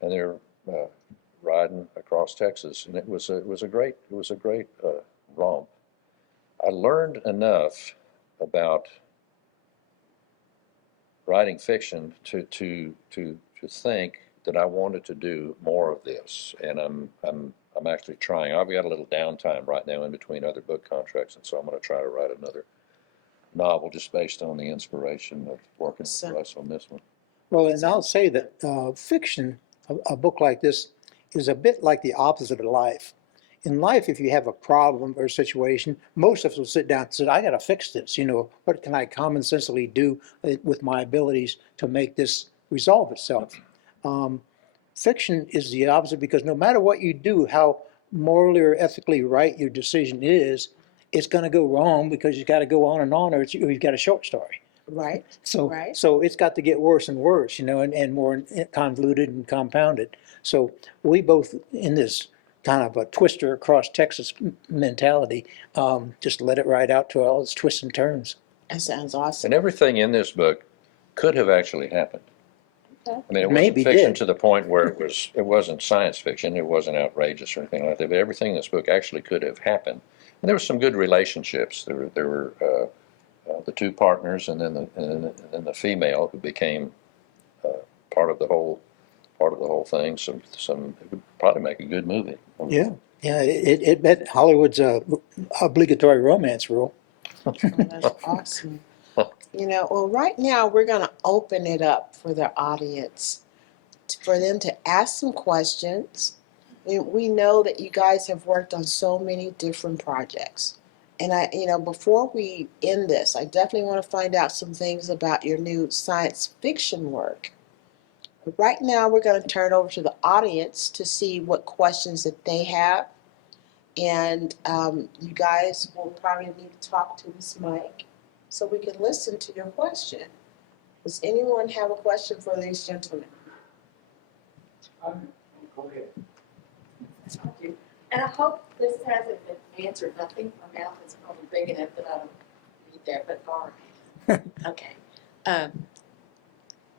and they're riding across Texas, and it was a great romp. I learned enough about writing fiction to think that I wanted to do more of this, and I'm actually trying. I've got a little downtime right now in between other book contracts, and so I'm going to try to write another novel just based on the inspiration of working with Russ on this one. Well, and I'll say that fiction, a book like this, is a bit like the opposite of life. in life, if you have a problem or a situation, most of us will sit down and say, I got to fix this. You know, what can I common sensely do with my abilities to make this resolve itself? Fiction is the opposite, because no matter what you do, how morally or ethically right your decision is, it's going to go wrong, because you got to go on and on, or you've got a short story. Right, So, right. so it's got to get worse and worse, you know, and more convoluted and compounded. So we both, in this kind of a twister across Texas mentality, just let it ride out to all its twists and turns. That sounds awesome. And everything in this book could have actually happened. Okay. I mean, it wasn't Maybe fiction did. to the point where it wasn't science fiction, it wasn't outrageous or anything like that, but everything in this book actually could have happened. And there were some good relationships. There were the two partners, and then the female who became part of the whole thing. Some it would probably make a good movie. Yeah, yeah, it met Hollywood's obligatory romance rule. Oh, that's awesome. You know, well, right now we're going to open it up for the audience, for them to ask some questions. And we know that you guys have worked on so many different projects. And before we end this, I definitely want to find out some things about your new science fiction work. But right now we're going to turn it over to the audience to see what questions that they have. And you guys will probably need to talk to this mic so we can listen to your question. Does anyone have a question for these gentlemen? Go ahead. I do. And I hope this hasn't been answered. I think my mouth is probably big enough that I don't read that, but all right. Okay.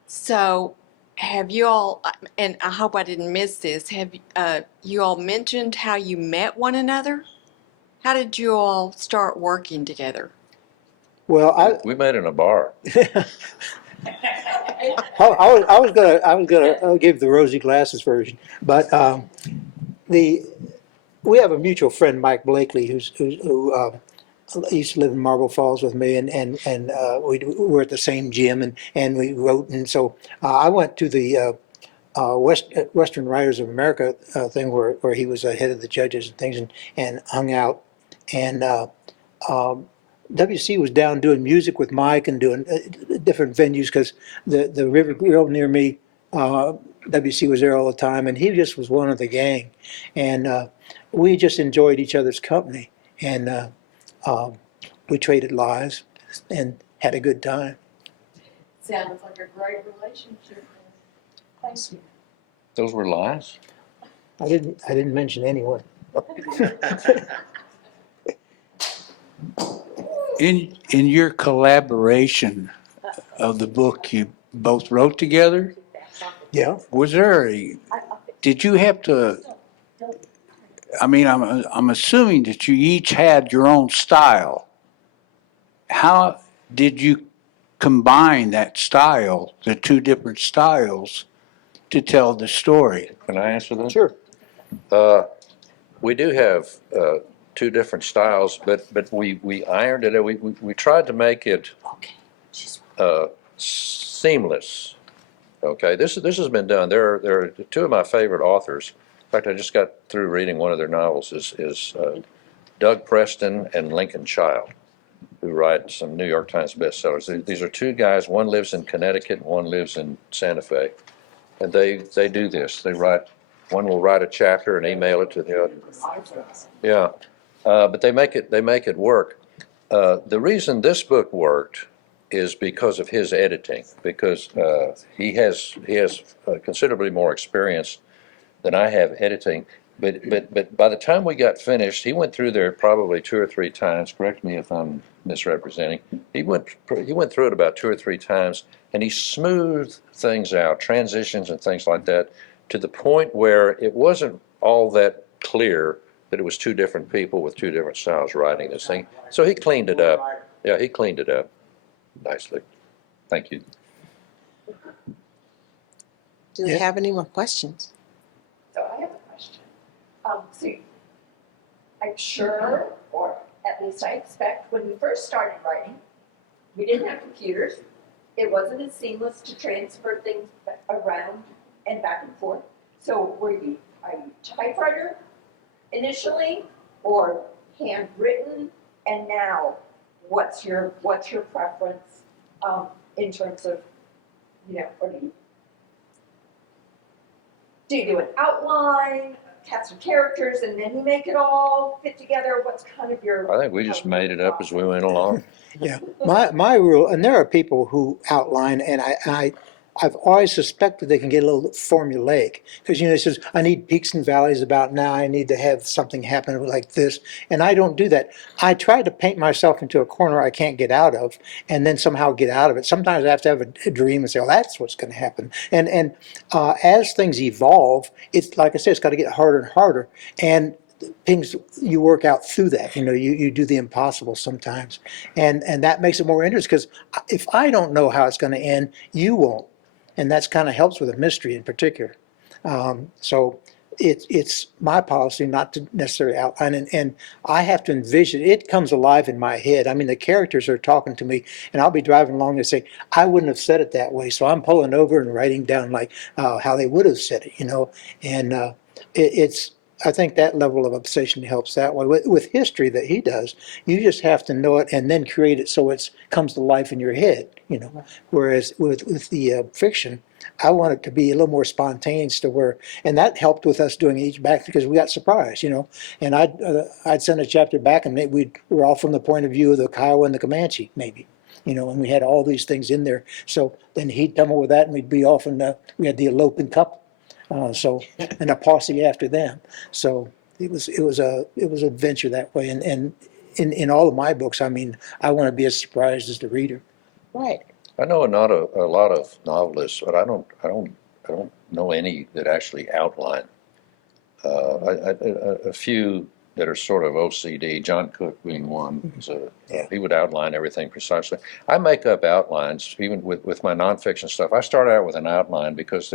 So have you all, and I hope I didn't miss this, have you all mentioned how you met one another? How did you all start working together? Well, We met in a bar. I was gonna give the rosy glasses version, but we have a mutual friend, Mike Blakely, who used to live in Marble Falls with me, and we were at the same gym, and we wrote, and so I went to the Western Writers of America thing where he was head of the judges and things, and hung out, and W.C. was down doing music with Mike and doing different venues, because the River Grill near me, W.C. was there all the time, and he just was one of the gang, and we just enjoyed each other's company, and we traded lies and had a good time. Sounds like a great relationship. Thank you. Those were lies? I didn't mention anyone. In your collaboration of the book you both wrote together, Yeah. was there did you have to, I mean, I'm assuming that you each had your own style. How did you combine that style, the two different styles, to tell the story? Can I answer that? Sure. We do have two different styles, but we ironed it. We tried to make it seamless. Okay, this has been done. There are two of my favorite authors. In fact, I just got through reading one of their novels. Is Doug Preston and Lincoln Child, who write some New York Times bestsellers. These are two guys. One lives in Connecticut, and one lives in Santa Fe, and they do this. They write. One will write a chapter and email it to the other. Yeah, but they make it work. The reason this book worked is because of his editing, because he has considerably more experience than I have editing. But by the time we got finished, he went through there probably 2 or 3 times. Correct me if I'm misrepresenting. He went through it about 2 or 3 times, and he smoothed things out, transitions and things like that, to the point where it wasn't all that clear that it was two different people with two different styles writing this thing. So he cleaned it up. Yeah, he cleaned it up nicely. Thank you. Do we have any more questions? So I have a question. So I'm sure, or at least I expect, when you first started writing, we didn't have computers. It wasn't as seamless to transfer things around and back and forth. So are you typewriter initially, or handwritten, and now, what's your preference in terms of, or do you do an outline, cast of characters, and then you make it all fit together? What's kind of your? I think we just made it up as we went along. Yeah, my rule, and there are people who outline, and I've always suspected they can get a little formulaic, because it says I need peaks and valleys about now. I need to have something happen like this, and I don't do that. I try to paint myself into a corner I can't get out of, and then somehow get out of it. Sometimes I have to have a dream and say, "Oh, that's what's going to happen." And as things evolve, it's like I said, it's got to get harder and harder, and things you work out through that. You do the impossible sometimes, and that makes it more interesting, because if I don't know how it's going to end, you won't, and that's kind of helps with a mystery in particular. So it's my policy not to necessarily outline, and I have to envision it. Comes alive in my head. I mean, the characters are talking to me, and I'll be driving along and say, I wouldn't have said it that way, so I'm pulling over and writing down like how they would have said it, and it's I think that level of obsession helps that way. With history that he does, you just have to know it and then create it so it comes to life in your head. Whereas with the fiction, I want it to be a little more spontaneous to where, and that helped with us doing each back because we got surprised. And I'd send a chapter back and maybe we're all from the point of view of the Kiowa and the Comanche, maybe. And we had all these things in there. So then he'd come up with that, and we'd be off, and we had the eloping couple. And a posse after them. So it was a venture that way. And in all of my books, I mean, I want to be as surprised as the reader. Right. I know not a lot of novelists, but I don't know any that actually outline. A few that are sort of OCD. John Cook being one. Yeah. He would outline everything precisely. I make up outlines even with my nonfiction stuff. I start out with an outline because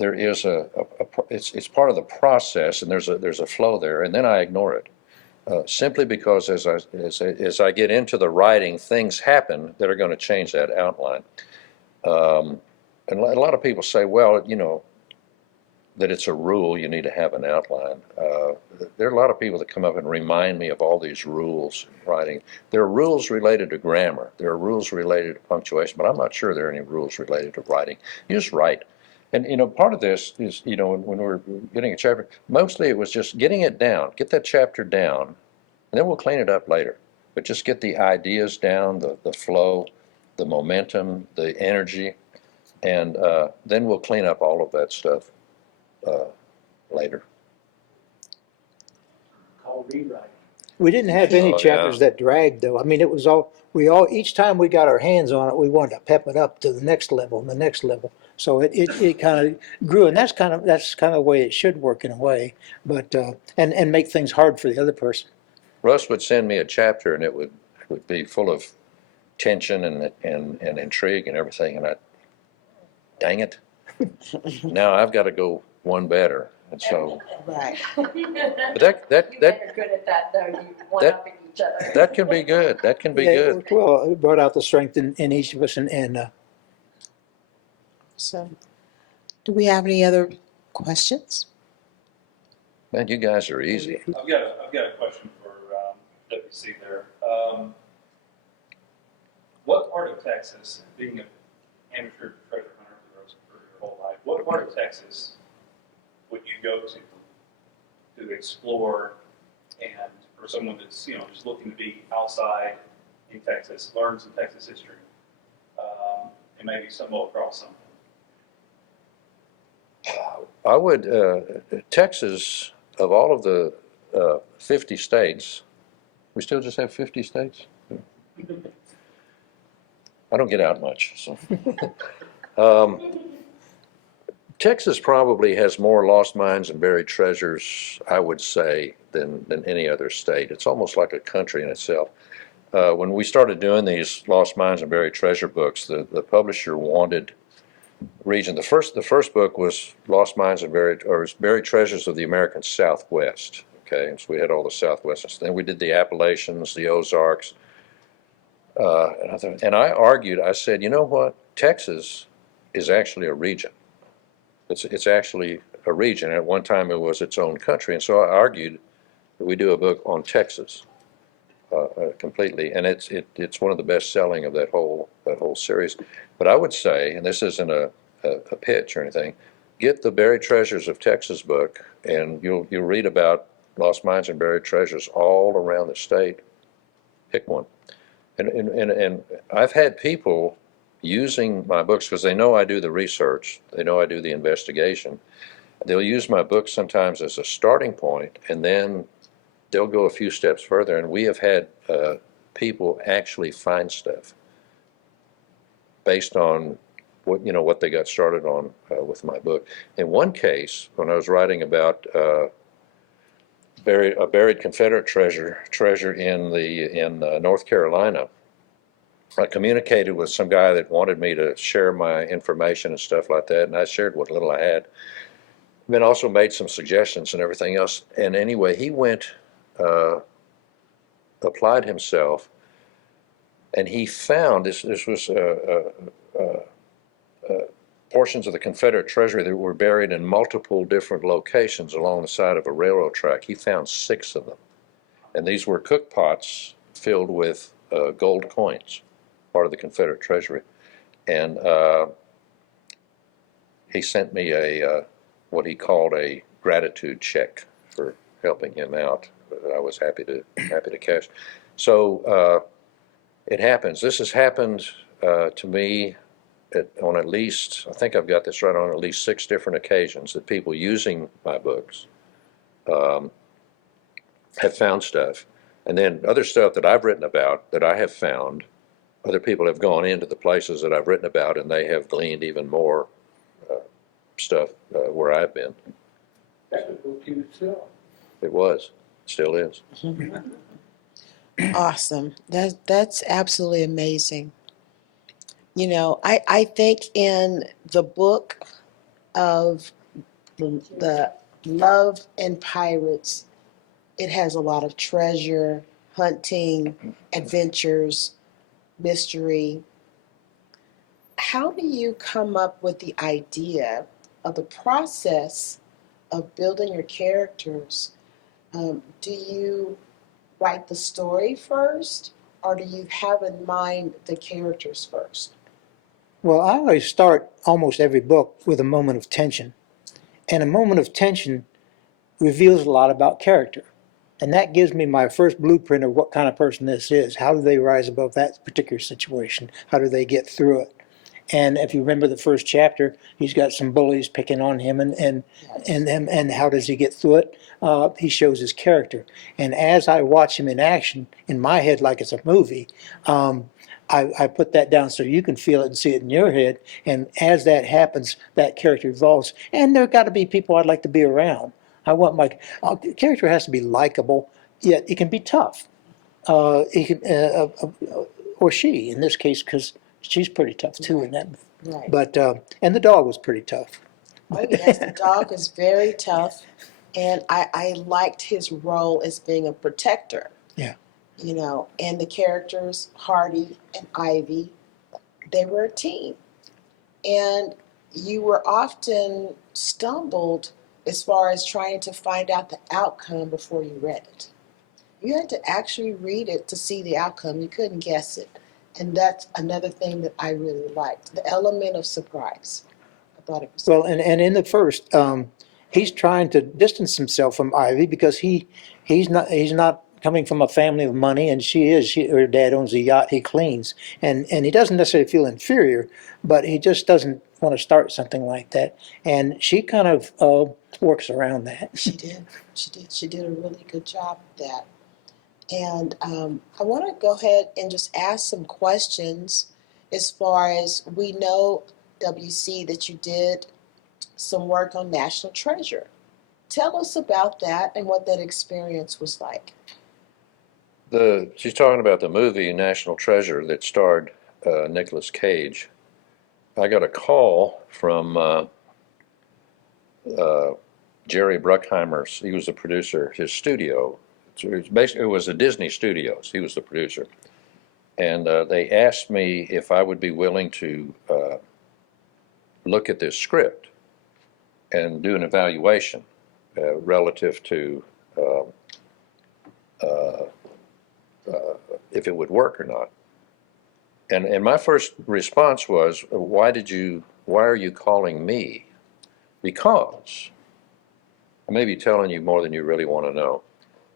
it's part of the process, and there's a flow there, and then I ignore it, simply because as I get into the writing, things happen that are going to change that outline. And a lot of people say, well, that it's a rule, you need to have an outline. There are a lot of people that come up and remind me of all these rules in writing. There are rules related to grammar. There are rules related to punctuation, but I'm not sure there are any rules related to writing. You just write. And, part of this is, when we're getting a chapter, mostly it was just getting it down, get that chapter down, and then we'll clean it up later. But just get the ideas down, the flow, the momentum, the energy, and then we'll clean up all of that stuff later. Called rewriting. We didn't have any Oh, chapters yeah. that dragged, though. I mean, it was each time we got our hands on it, we wanted to pep it up to the next level and the next level. So it kind of grew, and that's kind of the way it should work in a way, but and make things hard for the other person. Russ would send me a chapter, and it would be full of tension and intrigue and everything, and dang it, now I've got to go one better. And so, Right. but You guys are good at that, though. You one-upping each other. that can be good. That can be Yeah, it good. worked well. It brought out the strength in each of us, and So, do we have any other questions? Man, you guys are easy. I've got a question for W.C. there. What part of Texas, being an amateur treasure hunter for your whole life, what part of Texas would you go to explore, and for someone that's just looking to be outside in Texas, learn some Texas history, and maybe stumble across something? I would, Texas, of all of the 50 states, we still just have 50 states? I don't get out much, so. Texas probably has more lost mines and buried treasures, I would say, than any other state. It's almost like a country in itself. When we started doing these lost mines and buried treasure books, the publisher wanted region. The first book was Lost Mines and Buried Treasures of the American Southwest. Okay, and so we had all the Southwest. Then we did the Appalachians, the Ozarks, and I argued. I said, you know what? Texas is actually a region. It's actually a region. At one time, it was its own country, and so I argued that we do a book on Texas completely, and it's one of the best selling of that whole series. But I would say, and this isn't a pitch or anything, get the Buried Treasures of Texas book, and you'll read about lost mines and buried treasures all around the state. Pick one. And I've had people using my books because they know I do the research, they know I do the investigation. They'll use my book sometimes as a starting point, and then they'll go a few steps further. And we have had people actually find stuff based on what they got started on with my book. In one case, when I was writing about a buried Confederate treasure in North Carolina, I communicated with some guy that wanted me to share my information and stuff like that, and I shared what little I had. Then also made some suggestions and everything else. And anyway, he went, applied himself, and he found this was portions of the Confederate treasury that were buried in multiple different locations along the side of a railroad track. He found 6 of them, and these were cook pots filled with gold coins, part of the Confederate treasury. And he sent me what he called a gratitude check for helping him out. I was happy to cash. So it happens. This has happened to me on at least, I think I've got this right, on at least 6 different occasions that people using my books have found stuff. And then other stuff that I've written about that I have found, other people have gone into the places that I've written about, and they have gleaned even more stuff where I've been. That's a book you would sell. It was, still is. Awesome. That's absolutely amazing. I think in the book of the Love and Pirates, it has a lot of treasure, hunting, adventures, mystery. How do you come up with the idea of the process of building your characters? Do you write the story first, or do you have in mind the characters first? Well, I always start almost every book with a moment of tension. And a moment of tension reveals a lot about character. And that gives me my first blueprint of what kind of person this is. How do they rise above that particular situation? How do they get through it? And if you remember the first chapter, he's got some bullies picking on him, and how does he get through it? He shows his character. And as I watch him in action, in my head like it's a movie, I put that down so you can feel it and see it in your head. And as that happens, that character evolves. And there got to be people I'd like to be around. I want my character has to be likable, yet it can be tough. He can, or she, in this case, because she's pretty tough too. In that, Right. but and the dog was pretty tough. Oh, yes, the dog is very tough, and I liked his role as being a protector. Yeah. And the characters, Hardy and Ivy, they were a team. And you were often stumbled as far as trying to find out the outcome before you read it. You had to actually read it to see the outcome. You couldn't guess it. And that's another thing that I really liked, the element of surprise. I thought it was Well, and in the first, he's trying to distance himself from Ivy because he's not coming from a family of money, and her dad owns a yacht he cleans, and he doesn't necessarily feel inferior, but he just doesn't want to start something like that, and she kind of works around that. She did. She did a really good job of that. And I want to go ahead and just ask some questions as far as we know, WC, that you did some work on National Treasure. Tell us about that and what that experience was like. She's talking about the movie National Treasure that starred Nicolas Cage. I got a call from Jerry Bruckheimer's, he was the producer, his studio. It was a Disney Studios. He was the producer. And they asked me if I would be willing to look at this script and do an evaluation relative to if it would work or not. And my first response was, why are you calling me? Because I may be telling you more than you really want to know.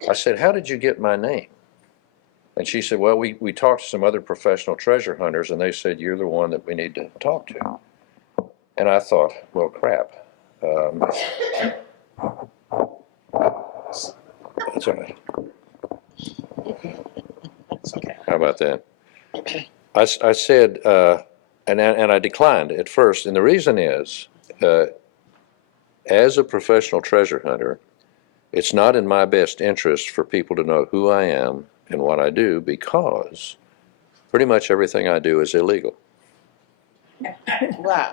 I said, how did you get my name? And she said, well, we talked to some other professional treasure hunters, and they said, you're the one that we need to talk to. And I thought, well, crap. That's all right. It's okay. How about that? I said, and I declined at first, and the reason is, as a professional treasure hunter, it's not in my best interest for people to know who I am and what I do, because pretty much everything I do is illegal. Wow.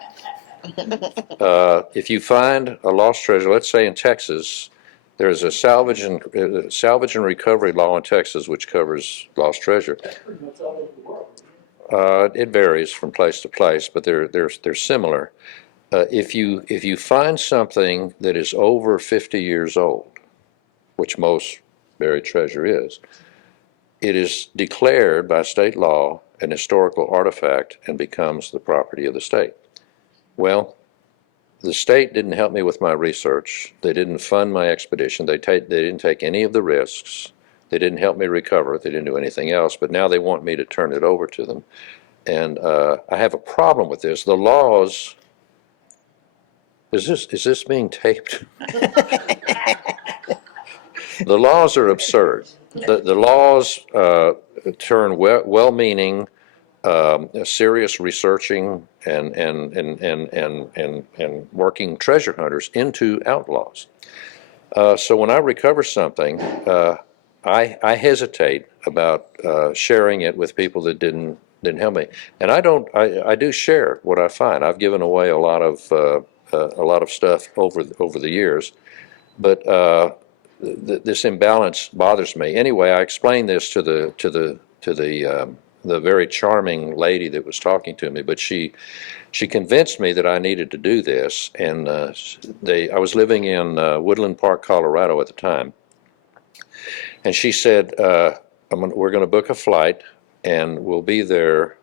If you find a lost treasure, let's say in Texas, there's a salvage and recovery law in Texas which covers lost treasure. It varies from place to place, but they're similar. If you find something that is over 50 years old, which most buried treasure is, it is declared by state law an historical artifact and becomes the property of the state. Well, the state didn't help me with my research. They didn't fund my expedition. They didn't take any of the risks. They didn't help me recover it. They didn't do anything else. But now they want me to turn it over to them. And I have a problem with this. The laws. Is this being taped? The laws are absurd. The laws turn well-meaning, serious researching and working treasure hunters into outlaws. So when I recover something, I hesitate about sharing it with people that didn't help me. And I do share what I find. I've given away a lot of stuff over the years, but this imbalance bothers me. Anyway, I explained this to the very charming lady that was talking to me, but she convinced me that I needed to do this. And I was living in Woodland Park, Colorado at the time, and she said, we're going to book a flight, and we'll be there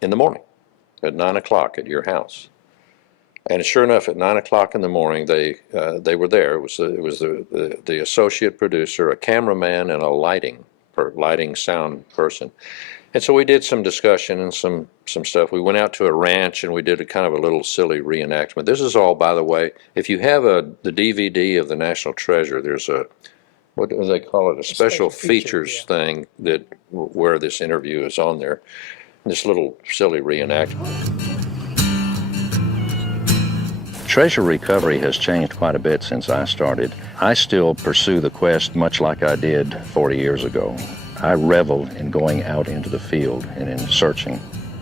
in the morning at 9 o'clock at your house. And sure enough, at 9 o'clock in the morning, they were there. It was the associate producer, a cameraman, and a lighting sound person. And so we did some discussion and some stuff. We went out to a ranch and we did a kind of a little silly reenactment. This is all, by the way, if you have the DVD of the National Treasure, there's what do they call it? A special features thing where this interview is on there. This little silly reenactment. Treasure recovery has changed quite a bit since I started. I still pursue the quest much like I did 40 years ago. I revel in going out into the field and in searching.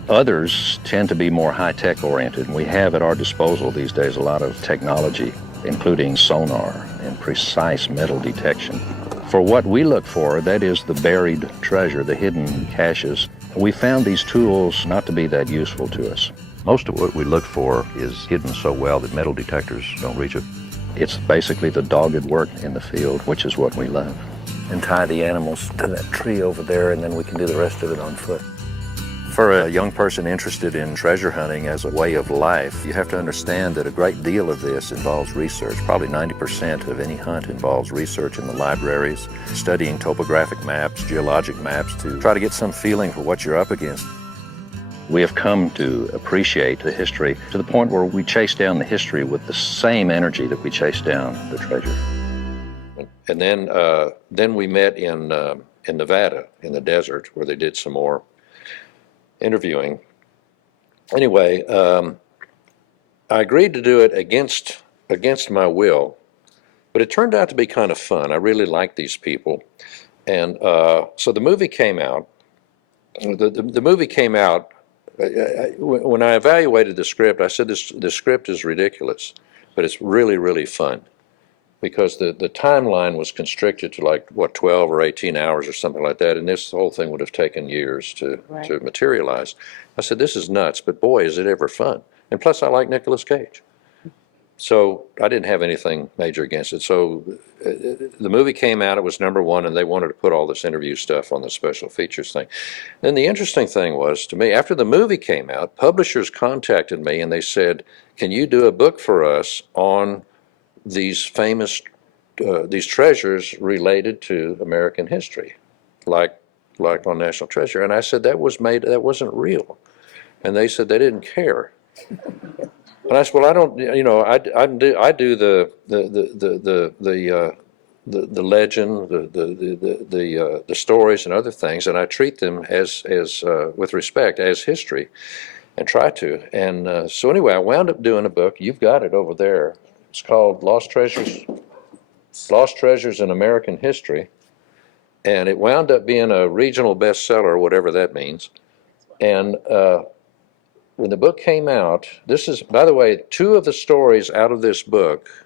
Others tend to be more high-tech oriented, and we have at our disposal these days a lot of technology, including sonar and precise metal detection. For what we look for, that is the buried treasure, the hidden caches, we found these tools not to be that useful to us. Most of what we look for is hidden so well that metal detectors don't reach it. It's basically the dogged work in the field, which is what we love. And tie the animals to that tree over there, and then we can do the rest of it on foot. For a young person interested in treasure hunting as a way of life, you have to understand that a great deal of this involves research. Probably 90% of any hunt involves research in the libraries, studying topographic maps, geologic maps, to try to get some feeling for what you're up against. We have come to appreciate the history to the point where we chase down the history with the same energy that we chase down the treasure. And then we met in Nevada, in the desert, where they did some more interviewing. Anyway, I agreed to do it against my will, but it turned out to be kind of fun. I really liked these people, and so the movie came out. The movie came out. When I evaluated the script, I said the script is ridiculous, but it's really, really fun, because the timeline was constricted to 12 or 18 hours or something like that, and this whole thing would have taken years to materialize. I said, this is nuts, but boy, is it ever fun. And plus, I like Nicolas Cage. So I didn't have anything major against it. So the movie came out, it was #1, and they wanted to put all this interview stuff on the special features thing. Then the interesting thing was, to me, after the movie came out, publishers contacted me and they said, can you do a book for us on these famous, these treasures related to American history, like on National Treasure? And I said, that wasn't real. And they said they didn't care. And I said, well, I don't, I do the legend, the stories and other things, and I treat them as with respect as history, and try to. And so anyway, I wound up doing a book. You've got it over there. It's called Lost Treasures in American History, and it wound up being a regional bestseller, whatever that means. And when the book came out, this is, by the way, 2 of the stories out of this book,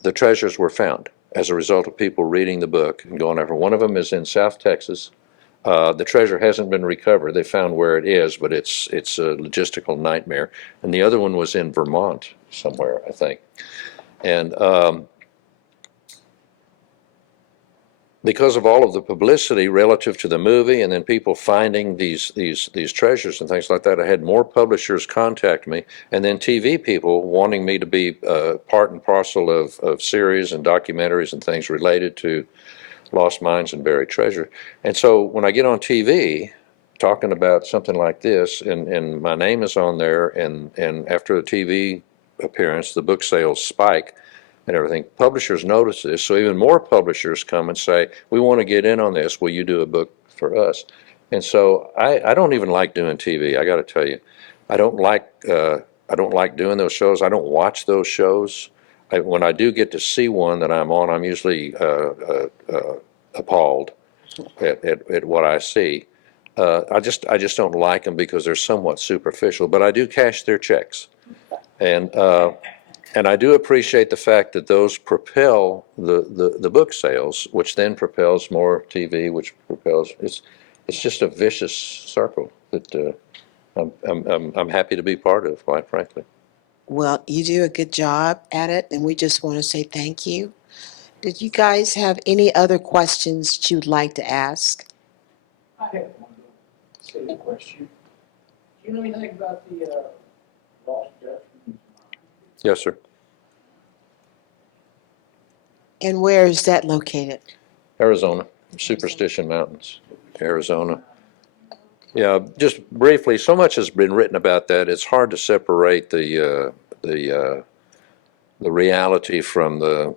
the treasures were found as a result of people reading the book and going over. One of them is in South Texas. The treasure hasn't been recovered. They found where it is, but it's a logistical nightmare. And the other one was in Vermont somewhere, I think. And because of all of the publicity relative to the movie, and then people finding these treasures and things like that, I had more publishers contact me, and then TV people wanting me to be part and parcel of series and documentaries and things related to lost mines and buried treasure. And so when I get on TV talking about something like this, and my name is on there, and after a TV appearance, the book sales spike, and everything. Publishers notice this, so even more publishers come and say, we want to get in on this, will you do a book for us? And so I don't even like doing TV, I got to tell you. I don't like doing those shows. I don't watch those shows. When I do get to see one that I'm on, I'm usually appalled at what I see. I just don't like them because they're somewhat superficial, but I do cash their checks. And I do appreciate the fact that those propel the book sales, which then propels more TV, which propels, it's just a vicious circle that I'm happy to be part of, quite frankly. Well, you do a good job at it, and we just want to say thank you. Did you guys have any other questions that you'd like to ask? I have one silly question. Do you know anything about the lost Jefferson? Yes, sir. And where is that located? Arizona, Superstition Mountains, Arizona. Yeah, just briefly, so much has been written about that. It's hard to separate the reality from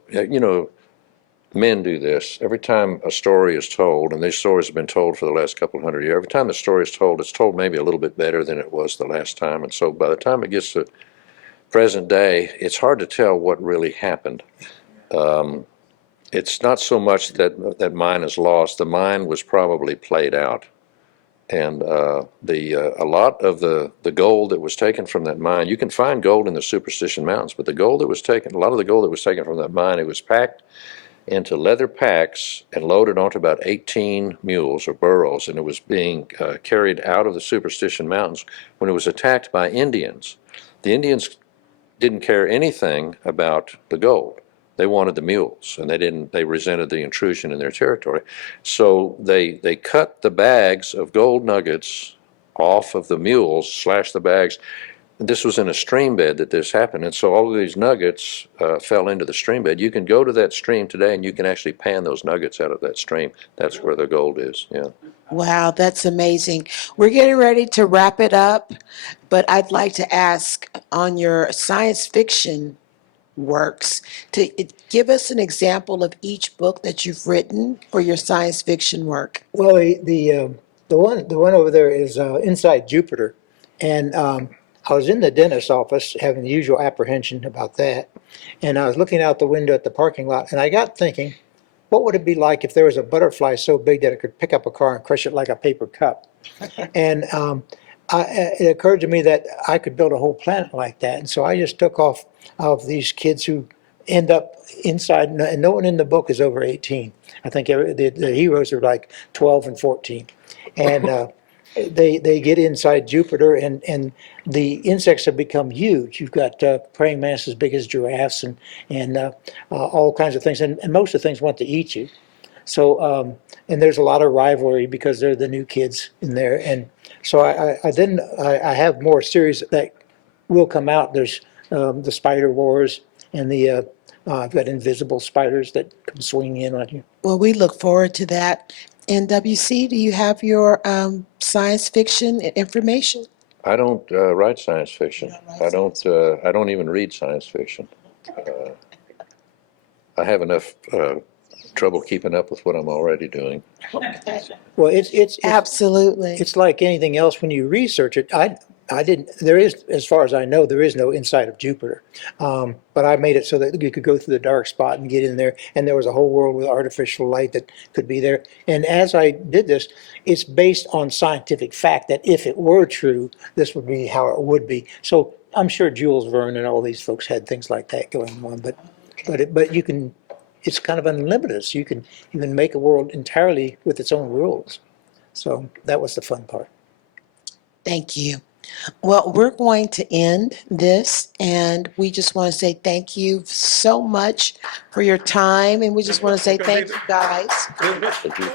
men do this. Every time a story is told, and these stories have been told for the last couple of hundred years, every time a story is told, it's told maybe a little bit better than it was the last time. And so by the time it gets to present day, it's hard to tell what really happened. It's not so much that mine is lost. The mine was probably played out. And a lot of the gold that was taken from that mine, you can find gold in the Superstition Mountains, but the gold that was taken, a lot of the gold that was taken from that mine, it was packed into leather packs and loaded onto about 18 mules or burros, and it was being carried out of the Superstition Mountains when it was attacked by Indians. The Indians didn't care anything about the gold. They wanted the mules, and they resented the intrusion in their territory. So they cut the bags of gold nuggets off of the mules, slashed the bags. This was in a stream bed that this happened, and so all of these nuggets fell into the stream bed. You can go to that stream today, and you can actually pan those nuggets out of that stream. That's where the gold is, yeah. Wow, that's amazing. We're getting ready to wrap it up, but I'd like to ask on your science fiction works to give us an example of each book that you've written for your science fiction work. Well, the one over there is Inside Jupiter, and I was in the dentist's office having the usual apprehension about that, and I was looking out the window at the parking lot, and I got thinking, what would it be like if there was a butterfly so big that it could pick up a car and crush it like a paper cup? And it occurred to me that I could build a whole planet like that, and so I just took off of these kids who end up inside, and no one in the book is over 18. I think the heroes are like 12 and 14. And they get inside Jupiter, and the insects have become huge. You've got praying mantis as big as giraffes, and all kinds of things, and most of the things want to eat you. So and there's a lot of rivalry because they're the new kids in there, and so I have more series that will come out. There's the Spider Wars, and I've got invisible spiders that come swinging in on you. Well, we look forward to that. And WC, do you have your science fiction information? I don't write science fiction. You don't write I don't even read science fiction. I have enough trouble keeping up with what I'm already doing. Well, it's Absolutely. it's like anything else when you research it. I didn't, there is, as far as I know, there is no inside of Jupiter. But I made it so that you could go through the dark spot and get in there, and there was a whole world with artificial light that could be there. And as I did this, it's based on scientific fact that if it were true, this would be how it would be. So I'm sure Jules Verne and all these folks had things like that going on, but you can, it's kind of unlimited. So you can make a world entirely with its own rules. So that was the fun part. Thank you. Well, we're going to end this, and we just want to say thank you so much for your time, and we just want to say thank you, guys. Thank you.